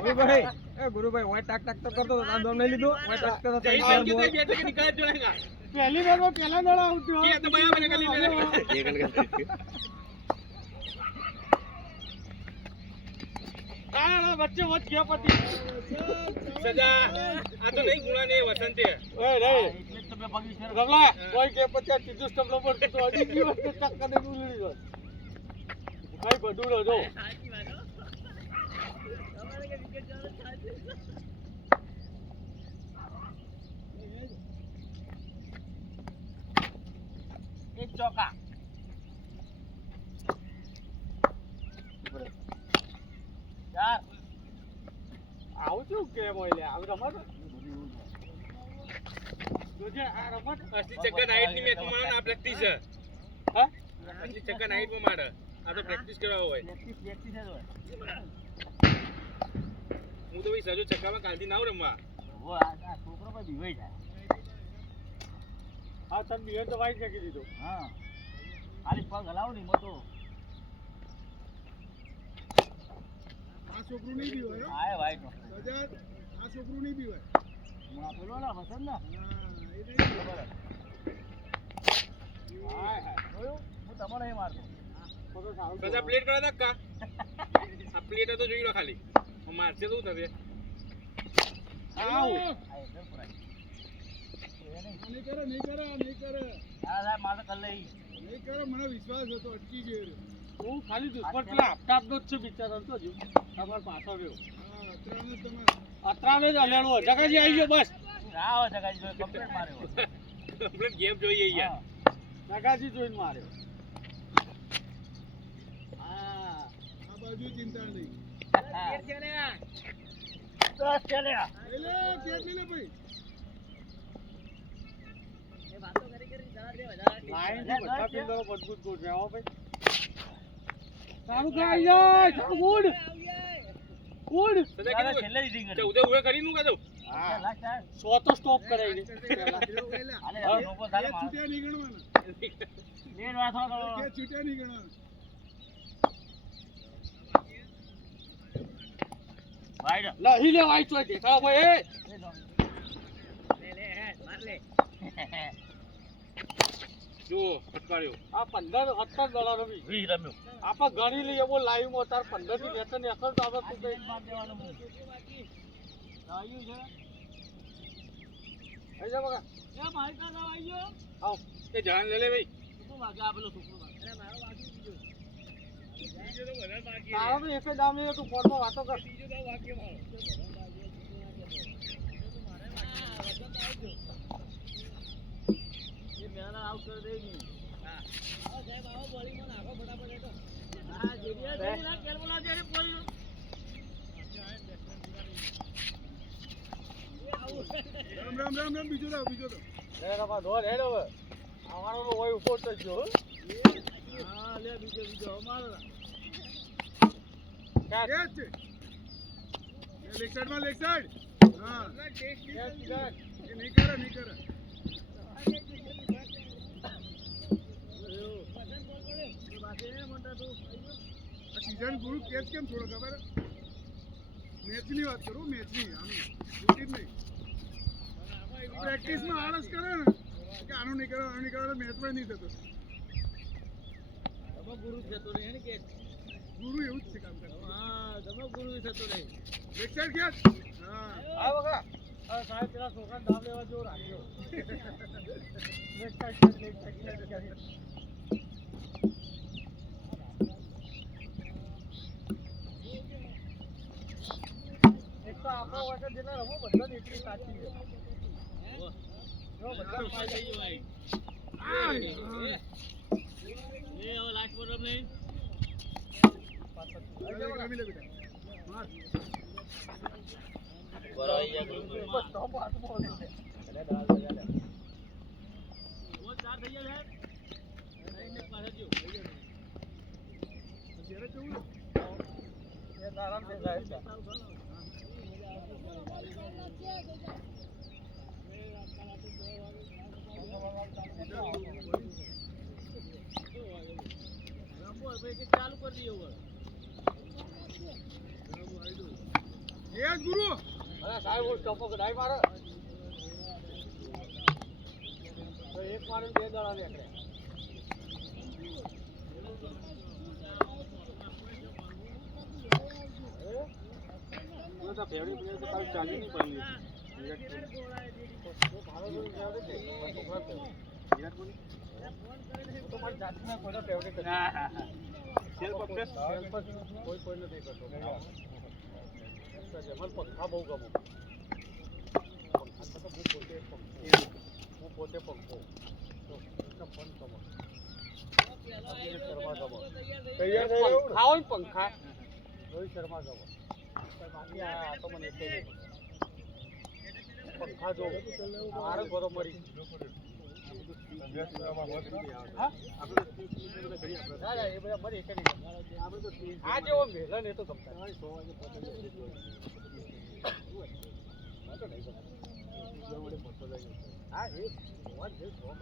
ગુરુભાઈ ગુરુભાઈ ઓય ટાક ટાક તો કરતો તો દમ નહીં લીધો ઓય ટાક કરતો जय जय के बैठ के निकाल जोड़ेगा પહેલી મેચ માં પહેલા દોડા આઉટ થયો ये तो भैया मैंने कर लिया ના વચ્ચે વચ ગયા પતિ सजा आ तो नहीं गुना नहीं वसंत है ઓય રે રૂપિયા પગી છે ગમલા કોઈ કે 50 સીધું સ્ટમ્પ પર તો અડી ગયો ટક્કા દે ઉલડી ગયો કઈ બધું લો જો સાચી વાત હો તમારે કે વિકેટ ચાલે સાચી એક ચોકા ચાર આવું શું કેમ હોય લે આવું રમત જોજે આ રમત અસલી ચક્કર નાઈટની મેચમાં મારે આ પ્રેક્ટિસ છે હા અસલી ચક્કર નાઈટમાં મારે આ તો પ્રેક્ટિસ કરવા હોય પ્રેક્ટિસ જ હોય હું તો ભાઈ સજો ચક્કામાં કાલથી ના આવું રમવા ઓ આ છોકરો પર બીવાઈ જાય હા તને બિયર તો વાઈટ નાખી દીધો હા ખાલી પગ હલાવો ને મોટો આ છોકરું નહીં બીવાય હો. આય વાઈટ નો સજા આ છોકરું નહીં બીવાય હું આ પેલો ના વસંત ના હા એ નહીં ખબર હાય હાય જોયું હું તમારે એ મારતો બધો સારું સજા પ્લેટ કરા દા કા આ પ્લેટ તો જોઈ લો ખાલી મારશે શું થશે આવ આ એકદમ પરાય નહીં કરે નહીં કરે નહીં કરે આ સાહેબ મારે કર લઈ નહીં કરે મને વિશ્વાસ હતો અટકી ગયો રે. હું ખાલી દુશ્મન પેલા આપતાપનો જ છે બિચારા તો જો તમાર પાછો રહ્યો હા અત્યારે તમે અત્રાને જ હલેણો જગાજી આવી ગયો બસ આવો જગાજી જોઈ કમ્પ્લીટ માર્યો કમ્પ્લીટ ગેમ જોઈએ યાર જગાજી જોઈને માર્યો હા આ બાજુ ચિંતા નહીં બસ ચાલે એટલે કેટ નહીં લે ભાઈ એ વાતો કરી કરી જરા દે વધારે લાઈન થી બધા ફિલ્ડરો મજબૂત ગોળ છે હો ભાઈ સારું ખાઈ જાય સારું ગુડ ગુડ સજા સજા કીધું છેલ્લે રીડિંગ કરી ચૌદે ઉભે કરી નું કાજો હા લાસ્ટ ટાઈમ 100 તો સ્ટોપ કરાવી દે આલે લોકો કે સાલે માર છૂટ્યા નહીં ગણવાના દેડ વાથો કરો કે છૂટ્યા નહીં ગણવાના વાઈડ લહી લે વાઈ ચોય દેખા ભાઈ લે લે માર લે જો ફટકાર્યો આ 15 17 ડોલર રમી વી રમ્યો આપણે ગણી લઈએ એવો લાઈવ માં તાર 15 થી લેતો ને એકલ તો આપણે તું કઈ માર દેવાનો હું આવ્યું છે આઈ જા બગા એ ભાઈ કા આવી ગયો આવ એ જાન લે લે ભાઈ શું વાગે આપેલો છોકરો વાગે અરે મારો વાગી દીધો બીજો તો વધારે બાકી તારો તો એક જ દામ લઈએ તું ફોનમાં વાતો કર બીજો તો વાગે મારો ये मेरा आउट कर देगी हां आओ साहब आओ बॉलिंग में नाखो फटाफट हेटो हां जेरिया नहीं ना खेल बोला दे कोई રામ રામ રામ રામ બીજો દાવ બીજો દાવ લે રમા દોડ હેડ હવે આવવાનો તો હોય ઉપર તો જો हां ले बीजो बीजो हमारा કાટ કેચ છે એ લેગ સાઈડ માં લેગ સાઈડ હા કેચ કેચ એ નહીં કરે નહીં કરે આ સીઝન ગુરુ કેચ કેમ થોડો ખબર મેચની વાત કરું મેચની આમ રૂટીન નહીં પ્રેક્ટિસમાં આળસ કરે ને કે આનું નહીં કરે આનું નહીં કરે મેચમાં નહીં થતો તમે ગુરુ થતો નહીં ને કે ગુરુ એવું જ છે કામ કરે હા તમે ગુરુ થતો નહીં લેગ સાઈડ કેચ હા આ બગા આ સાહેબ પેલા છોકરાને દામ લેવા જેવો રાખ્યો લેગ સાઈડ લેગ સાઈડ એક તો આપણો વખત જેટલા રમો બધા જ એટલી સાચી છે જો બધા ફાયદા થઈ ભાઈ આય, એ હવે લાસ્ટ બોલ રમ નહીં હા રમી લે બેટા માર બસ તો પાસ બોલ છે वो चार થઈ ગયા સાહેબ નહીં પાછા જો જ્યારે જવું ને એ આરામ થી જાય છે રમો ભાઈ કે ચાલુ કરી દીયો હવે કેચ ગુરુ અરે સાહેબ હું સ્ટોપ કઢાઈ મારે તો એક મારે બે દડા નીકળે તો ફેવડી પ્લેયર તો કાલ ચાલી નહીં પડી કોઈ કોઈ નથી કરતો મને પંખા બહુ ગમે પંખા તો હું પોતે પંખો ફોન ગમે શર્મા ગમે પંખા હોય પંખા રોહિત શર્મા ગમે બાકી આ તો મને એટલે નહીં પંખા જો મારે બરોબરી આ જેવો મેલન એ તો ગમતા હા એ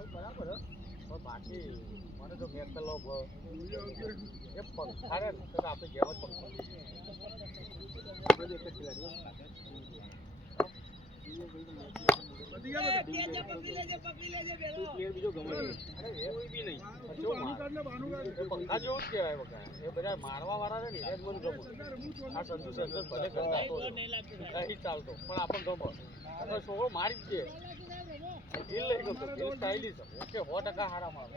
બરાબર પણ બાકી મને તો મેકલો એ પંખા ને તો આપણે જેવા જ પંખા એક જ પંખા જેવું જ કહેવાય બકા એ બધા મારવા વાળા ને એ જ મને ગમે આ સંજુ સેન્સર ભલે કરતા નહીં ચાલતો પણ આપણને ગમે છોકરો મારી જ દે દિલ લઈ ગયો દિલ સ્ટાઇલિશ ઓકે 100% હારા મારે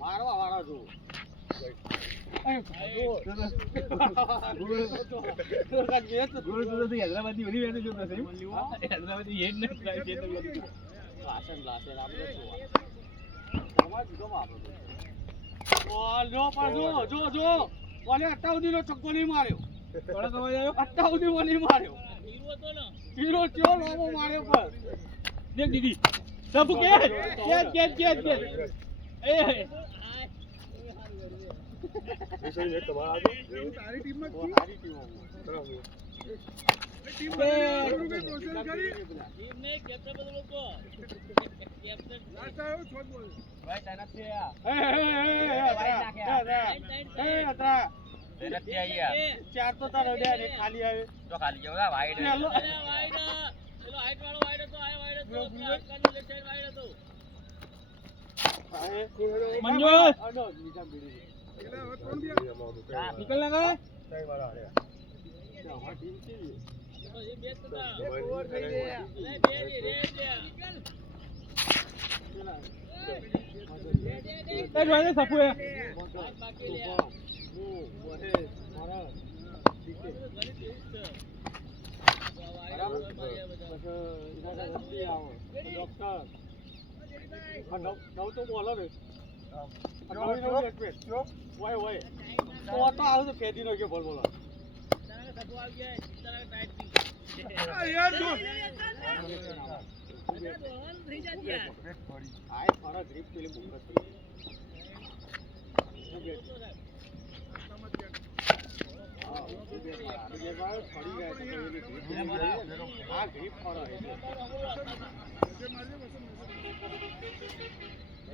મારવા વાળા જો ચક્કો નહીં માર્યો અટ્ટાઉદી નહીં માર્યો હીરો ચો લોબો માર્યો પર દેખ દીદી સબ કે એ તારી ટીમમાં સારી ટીમ કેપ્ટન બદલો તો કેપ્ટન લાસ્ટ આવ્યો છોડ બોલ ભાઈ તને છે નથી આયા ચાર તો તાર ઓડ્યા ને ખાલી આવે તો ખાલી જાવ વાઈડ પેલો હાઈટ વાળો વાઈડ તો આયો વાઈડ તો કાન લે સાઈડ વાઈડ તો મંજુ અનો નીચા બીડી નિકલ ના ગए सही वाला आ गया हमारी टीम थी तो ये मैच था ओवर થઈ ગયા લે બે રે चला ए જોઈને સપુ એ બાકી લે वो है मारा ठीक है गणित એવું છે બરાબર જલ્દી આવો ડોક્ટર નવ તો બોલો ને નવ એક મિનિટ ઓય ઓય તો તો આવું તો ફેદી નો કે બોલ બોલો તારા સપુ આવી ગયા તારા ટાઈટ થી યાર જો થઈ જા યાર આય ફરા ગ્રીપ કે લે મુંગત આ ગ્રીપ ફરા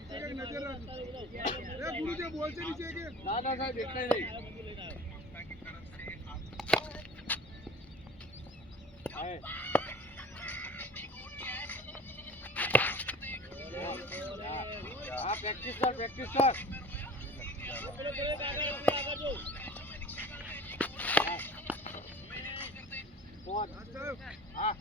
नजर गुरु बोल से नीचे के दादा साहब देखता ही नहीं प्रैक्टिस कर हाँ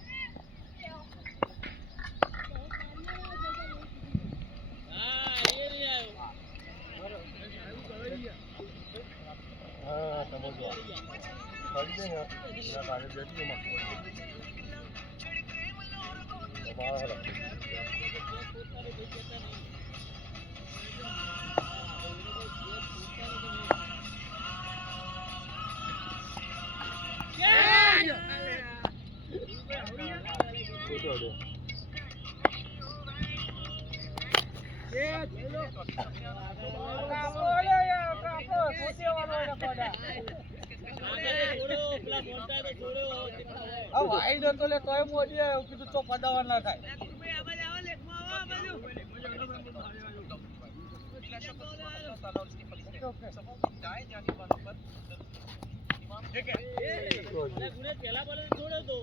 પેલા મોટા તો છોડ્યો આ વાઈડ હતો લે તોય મોડી આવ્યો કીધું ચો પડાવવા ના થાય પેલા બોલે છોડ્યો તો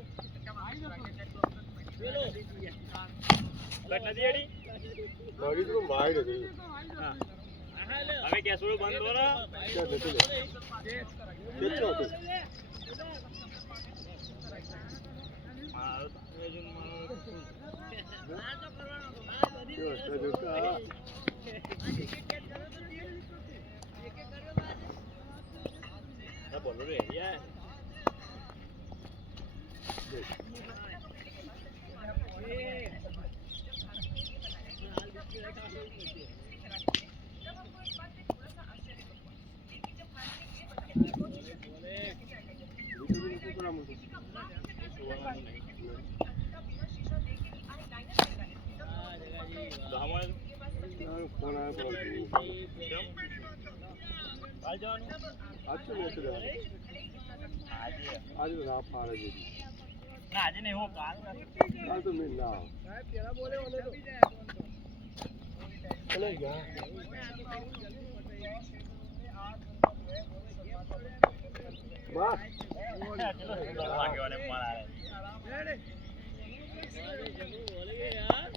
પેલો કટ નથી એડી ગાડી તો વાઈડ હતી હા હવે કેસુડો બંધ કરો ક્યાં જતું લે કેટલો હતો બોલો રે યાર ફોન આવ્યો આજે ના પાડે છે ના આજે નહીં હો કાલ તો મેં ના પેલા બોલે ઓલે તો ચલે ગયા બસ વાગ્યોને મારા રે બોલે યાર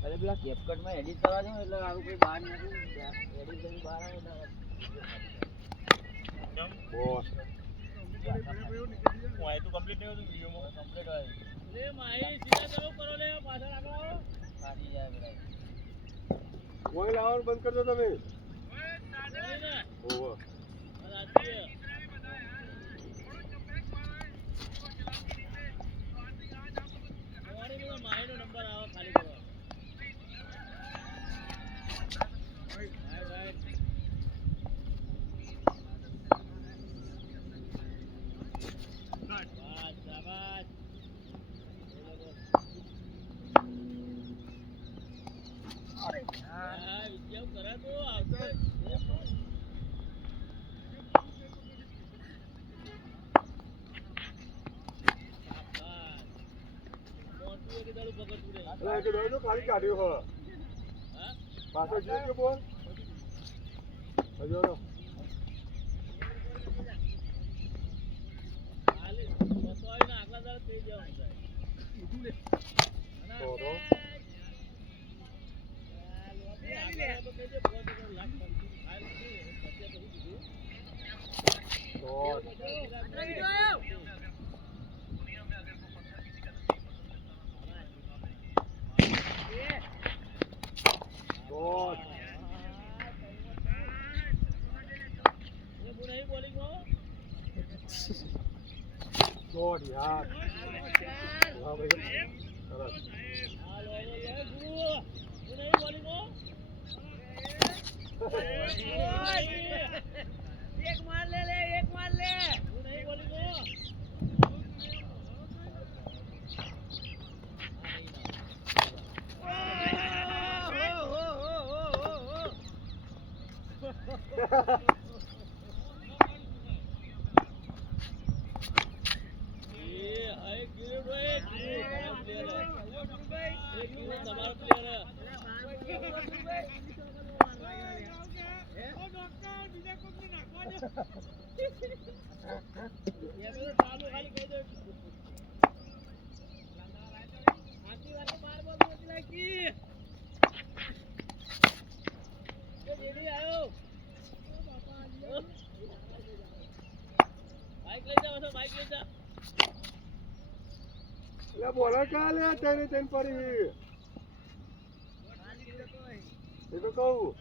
અરે પેલા કેપકટ માં એડિટ કરવા દો એટલે આવું કોઈ બહાર નથી એડિટ કરી બહાર આવે બોસ વાય તો કમ્પ્લીટ થયો તો વિડિયો માં કમ્પ્લીટ હોય લે માઈ સીધા ચાલો કરો લે પાછળ આગળ આવો સારી જાય બધા કોઈ લાવવાનું બંધ કરી દો તમે ઓહો માઈનો નંબર આવો ખાલી કરો ખાલી કાઢ્યો હો પાછળ જઈ ગયો બોલ હજો આગલા દાડે થઈ જવાનું God, yaar. वाह भाई सरस एक मार ले नहीं बोली को એટલે બોલર કાલે તેને પડી એ તો કહું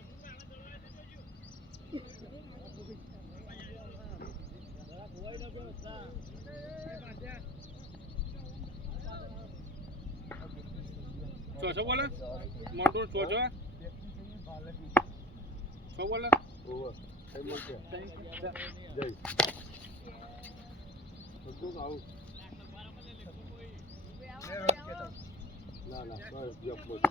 છો બોલે મોટું છો છો બોલે ઓવર જય બધું આવું ના ના બસ જપ બસ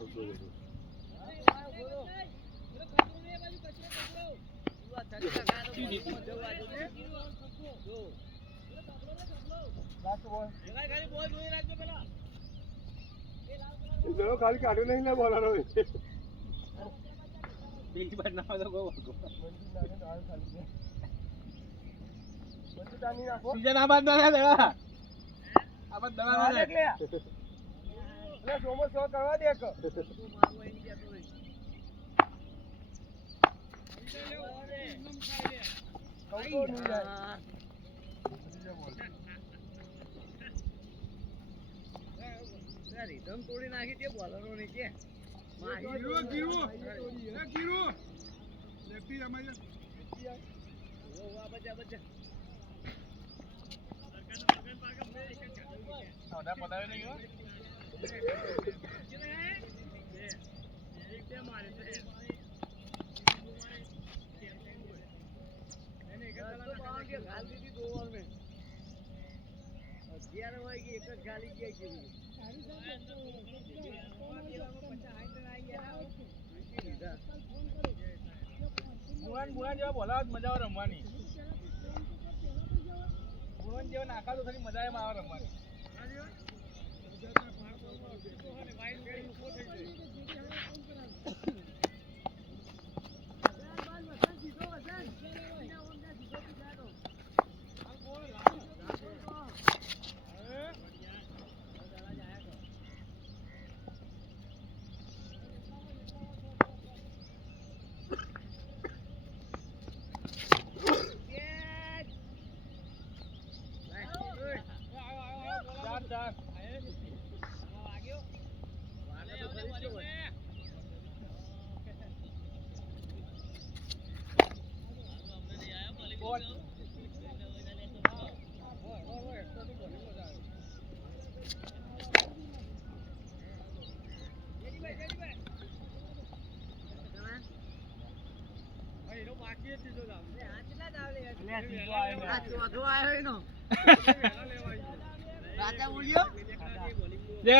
બધું ખાલી કાઢ્યું નહીં ને બોલાનો સીઝન આબાદ ના દેવા આબાદ દવા ના દે સોમો સો કરવા દે રીધમ તોડી નાખી તે બોલરો ને કે બુરાન જેવા બોલાવા મજા આવે રમવાની બુરાન જેવા નાખા તો થોડી મજા એમાં આવે રમવાની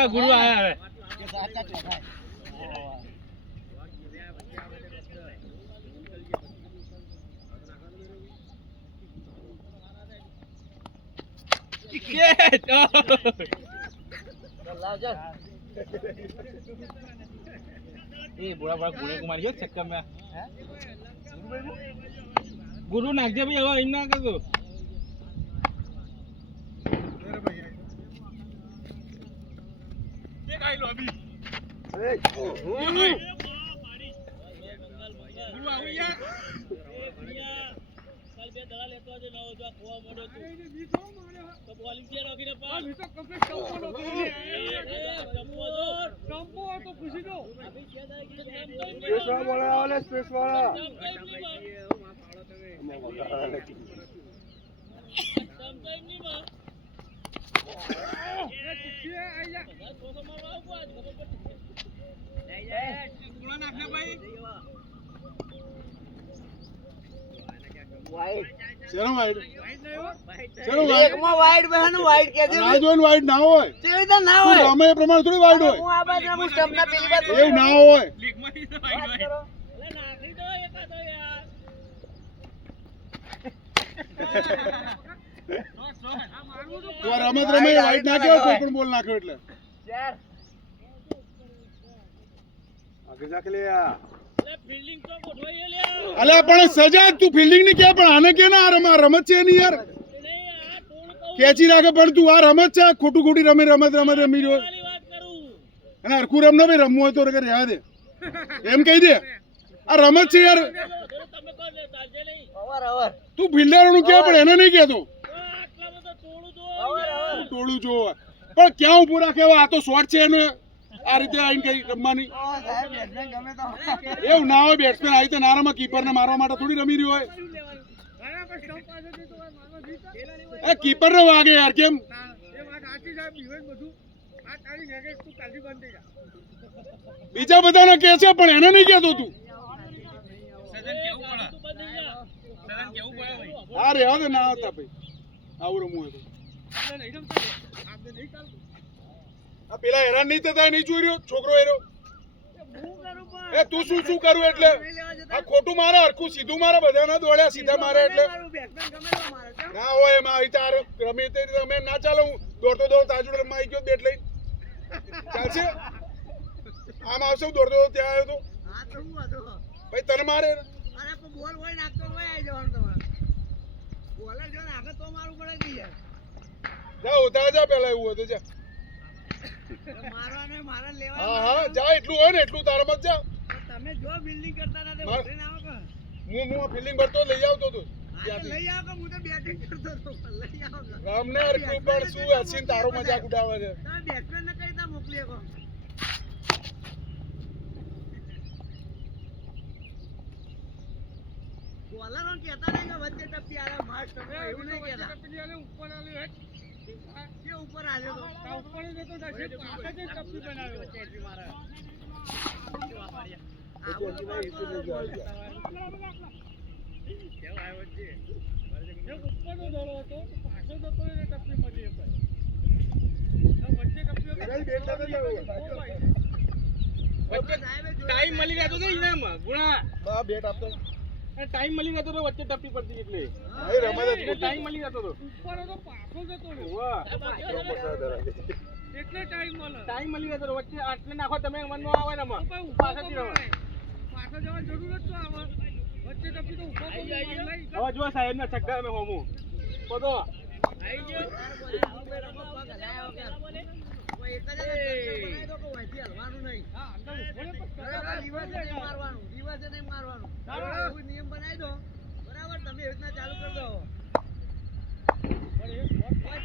ગુરુ આયા હવે बुरा बुरा गुरु कुमार यो चक्कर में गुरु नागजे भाई હવે એમ ના કરજો એક આઈ લો અભી ગુરુ આવી યાર કાલ બે દડા લેતો આજે નવો જો ખોવા મોડો તું તો બોલિંગ કે રાખીને પાસ તો કમ્પ્લીટ ચંપો નો ચંપો તો ખુશી દો સ્પેસ વાળા બોલે આલે સ્પેસ વાળા ચલો વાઈડ ચલો વાઈડ એકમાં વાઈડ બહેનો વાઈડ કે છે ના જોઈને વાઈડ ના હોય તે રીતે ના હોય અમે એ પ્રમાણે થોડી વાઈડ હોય હું આ બાજુ હું સ્ટમ્પ ના પેલી બાજુ એવું ના હોય લીગ માં વાઈડ વાઈડ એટલે નાખી દો એકાદો યાર તો આ રમત રમે વાઈડ ના કહેવાય કોઈ પણ બોલ નાખ્યો એટલે ચાર આગળ જાકે લે આ ફિલ્ડિંગ તો ગોઠવાઈ લે અલ્યા પણ સજા તું ફિલ્ડિંગ ની કે પણ આને કે ના રમત છે ની યાર કેચી રાખે પણ તું આ રમત છે ખોટું ખોટી રમી રમત રમી રહ્યો અને હરખું રમ ના ભાઈ રમવું હોય તો રહેવા દે એમ કહી દે આ રમત છે યાર ઓવર ઓવર તું ફિલ્ડર નું કે પણ એને નહીં કહેતો ઓવર ઓવર ટોળું જો પણ ક્યાં ઊભું રાખે હવે? આ તો શોર્ટ છે એને આ રીતે આવીને કઈ રમવાની એવું ના હોય. બેટ્સમેન આવી રીતે ના રમે. કીપરને મારવા માટે થોડી રમી રહ્યો હોય. એ કીપરને વાગે યાર. કેમ? બીજા બધાને કહે છે પણ એને નહીં કહેતો તું. હા રેવા દે, ના હતા ભાઈ. આવું રમવું હોય તો આ પેલા હેરાન નહીં થતા નહીં જોઈ રહ્યો છોકરો એરો. એ તું શું શું કરું એટલે આ ખોટું મારે, હરખું સીધું મારે. બધાના દોડ્યા સીધા મારે એટલે ના હોય એમાં આવી તારે રમે તે રમે ના ચાલે. હું દોડતો તાજુડ રમવા આવી ગયો બેટ લઈને. ચાલશે? આમ આવશે હું દોડતો ત્યાં આવ્યો તો ભાઈ તને મારે. જા ઉતાર જા પેલા એવું હતું જા. હા હા જા, એટલું હોય ને એટલું તારામાં જા. તમે જો બિલ્ડિંગ કરતા હતા હું ફિલ્ડિંગ ભરતો લઈ આવતો હતો ત્યાંથી. લઈ આવો હું તો બેટિંગ કરતો હતો. લઈ આવો રામને હરખું પણ શું હસીન તારો મજાક ઉડાવે છે. તમે બેટ્સમેન ને કઈ રીતના મોકલી શકો? બોલરો કહેતા નહીં કે વચ્ચે ટપ્પી આલે માર તમે એવું નહીં કહેતા. ઉપર આલ્યો હે કે ઉપર આલ્યો તો ઉપર જ તો પાસે જ ટપ્પી બનાવ્યો વચ્ચે એન્ટ્રી મારે. કેવું આવ્યો છે? ઉપરનો દોડો હતો પાછળ જતો એને ટપ્પી મળી વચ્ચે ટાઈમ મળી ગયો તો ઇનામ ગુણા. બા બેટ આપતો ટાઈમ મળી ગયો તો વચ્ચે ટપ્પી પડતી એટલે ભાઈ રમત જ ટાઈમ મળી ગયો તો ઉપર હતો પાછળ જતો ને વાહ એટલે ટાઈમ મળે. ટાઈમ મળી ગયો તો વચ્ચે આટલે નાખો તમે મનમાં આવે ને આમાં પાછળથી રમો. પાછળ જવાની જરૂર જ તો આવે. વચ્ચે ટપ્પી તો ઉપર હવે જો સાહેબ ના છક્કા અમે હોમું બધો આઈ ગયો. એક જ બનાવી દો કે વચ્ચે હલવાનું નહીં. હા અંદર દિવસે નહીં મારવાનું, દિવસે નહીં મારવાનું. એવું નિયમ બનાવી દો બરાબર. તમે એવી રીતના ચાલુ કરી દો.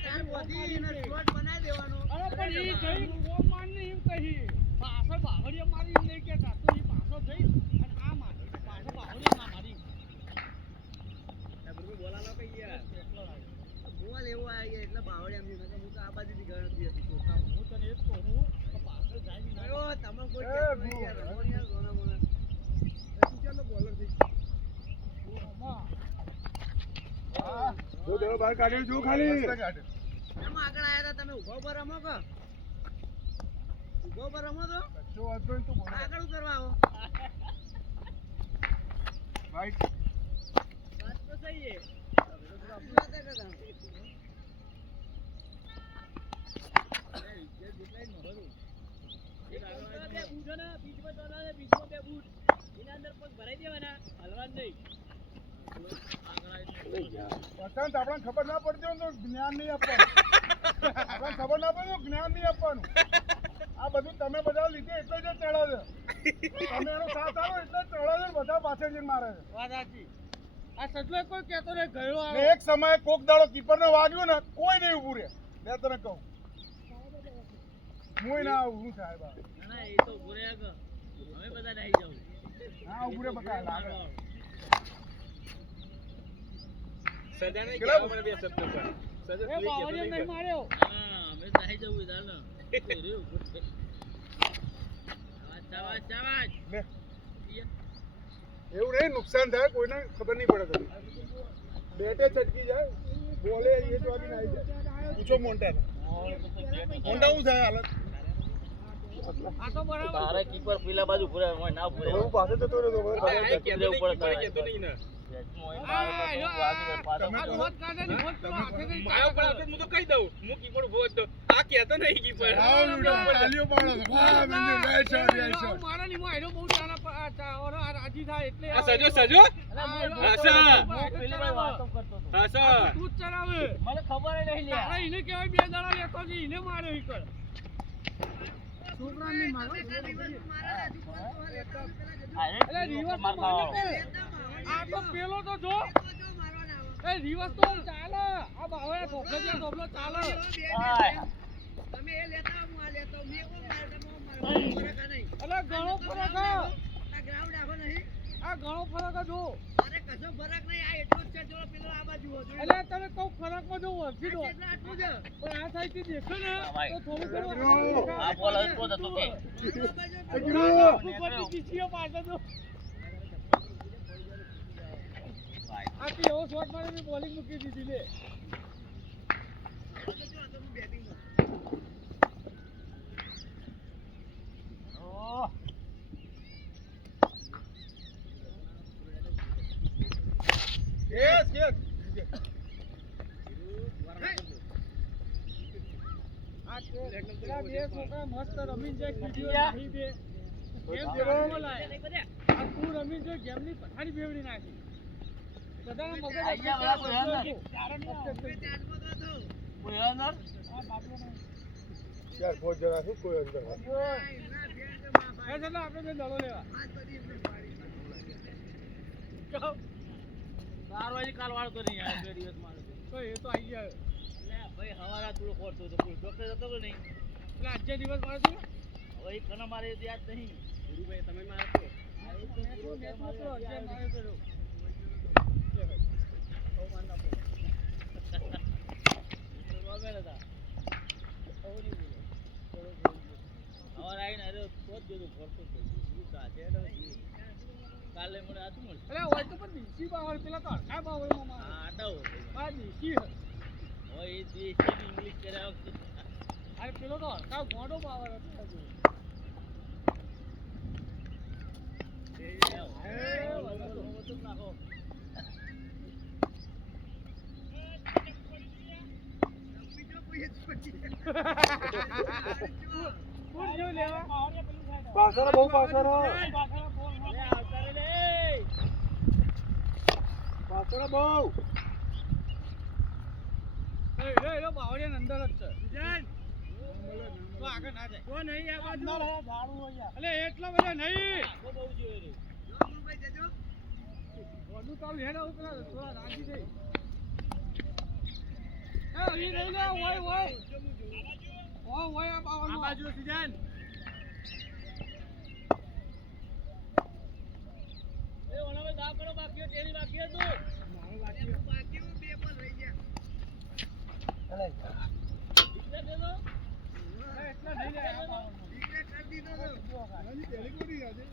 ચાર બોધી ને સ્લોટ બનાવી દેવાનો. પણ એ જઈ રોમાન ને એમ કહી પાછળ બાવળિયા મારી એમ નહીં કહેતા. તો એ પાછળ જઈ અને આ મારી પાછળ બાવળિયા ના મારી. બોલાલો કે યાર બોલ એવો આવી ગયા એટલે બાવળિયા એમ નહીં. હું તો આ બાજુથી ગણતરી હતી ચોખામાં. હું તને એ જ કહું કે પાછળ જાય નહીં. તમે કોઈ કહેતો નહીં યાર. રમો યાર સોના મોના. તું ચાલો બોલર થઈ જો દેવ બહાર કાઢ્યો જો ખાલી. એમાં આગળ આયા હતા તમે ઉભા ઉભા રમો કે ઉભા ઉભા રમો તો આગળ કરવા આવો. રાઈટ વાત તો સહી છે. વસંત આપણને ખબર ના પડતી હોય તો જ્ઞાન નહીં આપવાનું. આપણને ખબર ના પડે તો જ્ઞાન નહીં આપવાનું. આ બધું તમે બધા લીધે એટલે જ ચડે છે. તમે એનો સાથ આવો એટલે જ ચડે છે. બધા પાછળ જઈને મારે છે. વાત સાચી. આ સજલો કોઈ કહેતો નહીં ગયો ને એક સમયે કોક દાડો કીપરને વાગ્યું ને કોઈ નહીં ઊભું રહે. મેં તને કહું હું ના આવું. હું સાહેબ ના એ તો ઉભો રહ્યા કે હવે બધા નહીં જાવ. હા ઊભું રહે બધા લાગે. સજા નહીં કહેવા મને બે શબ્દ પર સજા એ બાવળિયો નહીં માર્યો. હા અમે નહીં જવું ચાલ ને. શાબાશ શાબાશ. લે એવું નહીં નુકસાન થાય કોઈને ખબર નહીં પડે. તમે બેટે છટકી જાય બોલે એ જ વાગીને આવી જાય. પૂછો મોન્ટા શું થાય હાલત? આ તો બરાબર. તારે કીપર પેલા બાજુ ભૂરે હોય ના ભૂરે હું પાસે જતો રહ્યો તો આ કહેતો નહીં કીપર કહેતો નહીં ને આ રોજ કાઢે ને રોજ પેલો હાથેથી મારો પણ આપણે હું તો કહી દઉં હું કીપર ઉભો હતો આ કહેતો નહીં કીપર ચાલ્યો પડે. વાહ Manju nice shot nice shot. મારા ની માં એનો બહુ રાજી થાય એટલે આ સજો સજો હાસા તું જ ચલાવે. મને ખબર નહીં લે તારે એને કહેવાય બે દાડા લેતો છે એને માર્યો ઈ કર. છોકરાને મારો એટલે રિવર્સ માર ખાવા આ તો પેલો તો જો એ રિવર્સ તો ચાલે. આ બાવળે ધોકલે જે ધોબલો ચાલે. આય તમે ઘણો ફરક આ ગ્રાઉન્ડ આખો નહીં આ ઘણો ફરક જો અરે કશો ફરક નહીં આ એટલો જ છે જો પેલો આ બાજુ હતો એટલે તમે કહું ફરકમાં જો વર્ધી દો એટલે આટલું જ પણ આ સાઈડ થી દેખો ને તો થોડું થોડું આ બોલ હતો તો કે ઉપરથી પીછીઓ પાછળ તો આ તો એવો શોટ મારે મેં બોલિંગ મૂકી દીધી લે યસ યસ આ પેલા બે છોકરા મસ્ત રમી જાય વિડિયો નાખી દે ગેમ જેવો લાય આ તું રમી જો ગેમની પછાડી બેવડી નાખી બધાના મગજ આયા વાળા કારણ ચાર પાંચ જણા છે કોઈ અંદર આપણે બે દડો લેવા ચાર વાગે કાલ વાળો તો નહીં યાર બે દિવસ મારે તો એ તો આવી જાય લે ભાઈ હવારા થોડું ખોટતો તો ડોક્ટર જતો કે નહીં એટલે આજે દિવસ મારે તું હવે એ કના મારે યાદ નહીં ગુરુભાઈ તમે મારો છો કાલે મને આતું મળશે અરે હોય તો પણ નીચી બાવળ પેલા તો હરખા બાવળ માં હા આટાવો આ નીચી હવે એ દેશી ઇંગ્લિશ કર્યા વખતે અરે પેલો તો હરખા ગોડો બાવળ હતો નાખો કોણ જો લેવા પાછળ બહુ પાછળ પાછળ બહુ એ બાવળિયા અંદર જ છે તો આગળ ના જાય કોઈ નહીં આ બાજુ એટલે એટલા બધા નહીં બહુ જોઈએ રે વધુ તાલ હેડ આવું પેલા થોડા રાજી જઈ એ ઈ નહીં લે ઓય આ બાવળ આ બાજુ સીધન એ ઓલા ભાઈ દાવ કરો બાકી તેરી બાકી હતું મારો બાકી બે બોલ રહી ગયા ટિકિટ દે દો એટલા નહીં લે આ બાવળ વિકેટ કરી દીધો તો આની પહેલી કોની આજે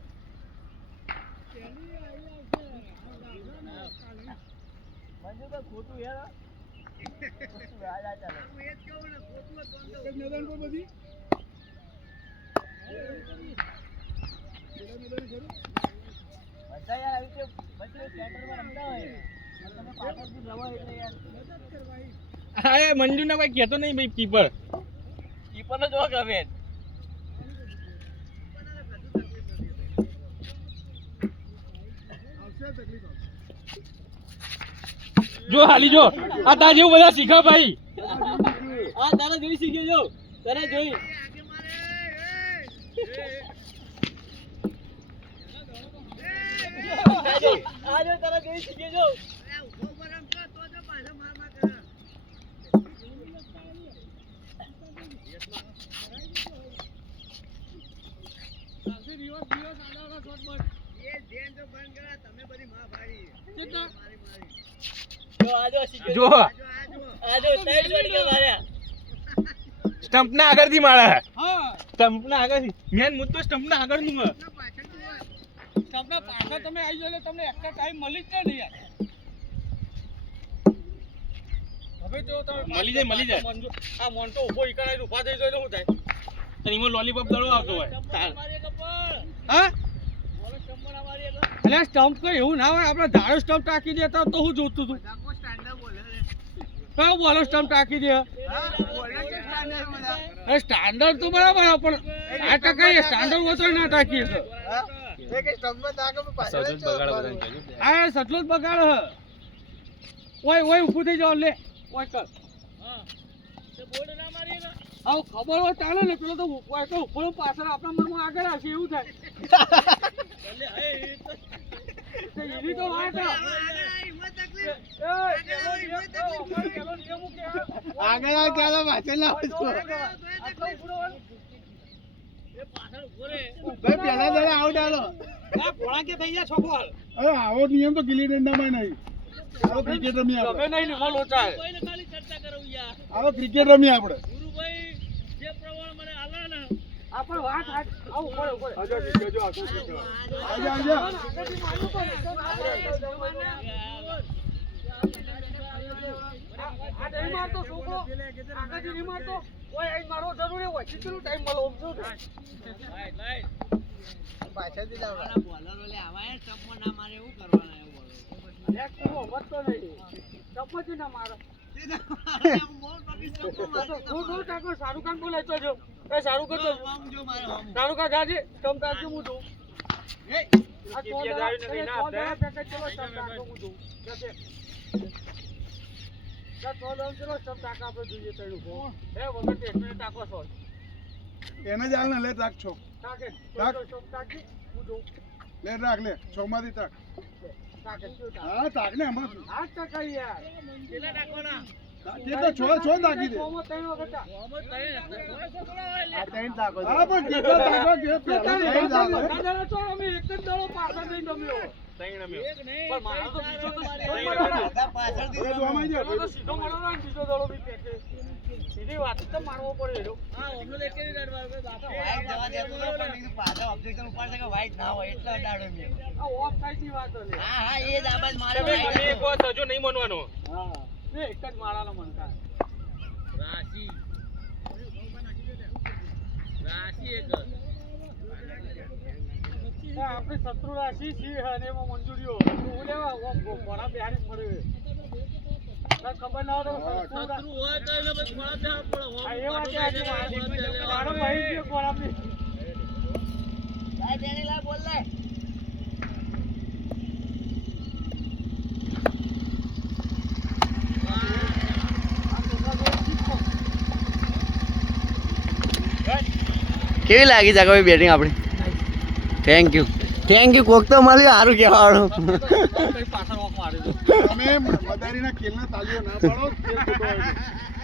પેલી આવી મંજુ તો ખોટું યાર રાજા ચાલે હું એ જ કહું ને ખોટું હતું એક જ મેદાન પર બધી પેલા મેદાન ખરું બધા યાર આવી રીતે બચ્ચે સેન્ટરમાં રમતા હોય અને તમે પાછળથી રવો એટલે યાર હા એ મંજુના કોઈ કહેતો નહીં ભાઈ કીપર કીપરનો જો ગમે આવશે તકલીફ આવશે જો હાલી જો આ તા જેવું બધા શીખા ભાઈ આ તારા જોઈ શીખ્યો જો તારે જોઈ આગે મારે આ જો તારા જોઈ શીખ્યો જો અરે ઉભો ગરમ કર તો જો પાછો માર કરે દિવસ આડાવાળા શોટ બસ એ જેન તો બંધ કરા તમે બધી માં ભાડી કેટલા મારી જો આ જો શીખ્યો જો આ જો સાઈડ જોડી કે માર્યા સ્ટમ્પ ના આગળથી મારા હા સ્ટમ્પ ના આગળથી મેન મુદ્દો સ્ટમ્પ ના આગળનું છે ના પાછળ તું હોય તમને પાછા તમે આવી જાવ એટલે તમને એક્સ્ટ્રા ટાઈમ મળી જ જાય ને યાર હવે તો તમે મળી જાય. આ મોન્ટો ઉભો ઈકડાઈને ઊભા થઈ જાય તો શું થાય અને એમાં લોલીપોપ દડો આવતો હોય તાર મારી કપડ હા બોલો ચંબડા મારી એક એટલે સ્ટમ્પ તો એવું ના હોય આપણે ધારો સ્ટમ્પ ટાંકી દેતા તો હું જોતું હતું ડાકો સ્ટાન્ડર્ડ બોલે રે કયો બોલો સ્ટમ્પ ટાંકી દે હા બોલે છે સ્ટાન્ડર્ડ બધા અરે સ્ટાન્ડર્ડ તો બરાબર છે, પણ આ ટકા સ્ટાન્ડર્ડ હોય તો ના ટાંકીએ તો એ કે સ્ટમ્પ ડાકો પાછળ સજોજ બગાડ બધાને કહેજો. આ સટલો જ બગાડ હ ઓય ઊભું થઈ જાવ લે ઓય કર હા તે બોર્ડ ના મારી ને આવ ખબર હોય ચાલે ને પેલો તો ઓય તો ઉપર પાછળ આપણા મનમાં આગળ હશે એવું થાય એટલે હે એ તો તો એની તો વાત છે. આગળ આવી મત તકલીફ આગળ આવ ચાલો પાછળ ના તકલીફ આટલો ઉપરો હોય. ભાઈ પહેલા દાડે આઉટ આલો. આ ભોળા કે થઈ ગયા છોકવાળ અરે આવો નિયમ તો ગિલ્લી દંડામાં નહીં. આવો ક્રિકેટ રમી તમે આપણે. નહીં ને લોચા કોઈને ખાલી ચર્ચા કરું યાર આવો ક્રિકેટ રમી આપણે. ગુરુભાઈ જે પ્રમાણ મને આલા ને આપણે વાત આવું પડે ઉપર હજો જીજો આખું જીજો આજા આજા. આ નહીં મારતો છોકરો આગળથી નહીં મારતો ઓય અહીં મારવો જરૂરી હોય કેટલું ટાઈમ મળો ઓમ શું પાછળથી લાવો બોલરો લે આવા ટપમાં ના મારે એવું કરવાના એવું બોલો એક તું મત તો નહીં ચપ્પતી ના મારો બોલ પકડી ટપમાં મારી હું બોલ કાકો શાહરુખ ખાન બોલે તો જો એ શાહરુખ ખાન આમ જો મારે આમ શાહરુખ ખાન જાજે તમ તાજે હું જોઉં એ આ તો જાવીને કઈ ના આપે પેકેજ ચલો તમ તાકો હું જોઉં જશે જા તો દમ ચલો તમ તાકા આપણે જોઈએ તઈનું કો હે વગર ટેસ્ટને તાકો છો એને જ હાલ ને લે રાખ છો. તાકે તાક. તો તાકી હું જોઉં લે રાખ લે. છ માંથી તાક. તાકે શું તાક હા તાક ને આમાં શું? આ ટકા યાર કેટલા નાખવાના તે તો છ નાખી દે. કોમો તઈનો વગર હા પણ કેટલા તાકા કે પહેલા ત્રણ તાકા. દાદા તો અમે એક જ દડો પાછળ જઈને રમ્યો એક નહીં પણ મારો તો બીજો તો સીધો ત્રણ મારવાનો. પાછળથી હવે તું આમાં જા મારો તો સીધો મારવાનો ને બીજો દડો બી પેકે સીધી વાત તો મારવો પડે એનો. હા અમને તો એકેય નહીં રડવા બાપા વાઈટ જવા દેતો હતો પણ મેં કીધું પાછળ ઓબ્જેક્શન ઉપાડશે કે વાઈટ ના હોય એટલે અડાડ્યો મેં આ ઓફ સાઈડ ની વાત હલે. હા હા એ જ આ બાજ મારે તમે white એક હતો. વાત હજુ નહીં માનવાનો. હા એ એક જ માળાનો મન થાય. રાશિ એક આપણે શત્રુ રાશિ છીએ અને એમાં મંજૂરીઓ હું લેવા ઘોડા બિહારી પડે તને ખબર ના હોય તો શત્રુ શત્રુ હોય તો એને બસ ઘોડા બેહાડ પડે આ એ વાત આજે મારો ભાઈ છે ઘોડા બી લાય તેની લાય બોલ લાય કેવી લાગી જાગા બેટિંગ આપણી? થેન્ક યુ કોક તો મળ્યું સારું કહેવાનું. પાછળ ઓફ મારે તમે મદારીના ખેલના તાલીઓ ના પાડો ખેલ ખોટો હોય છે.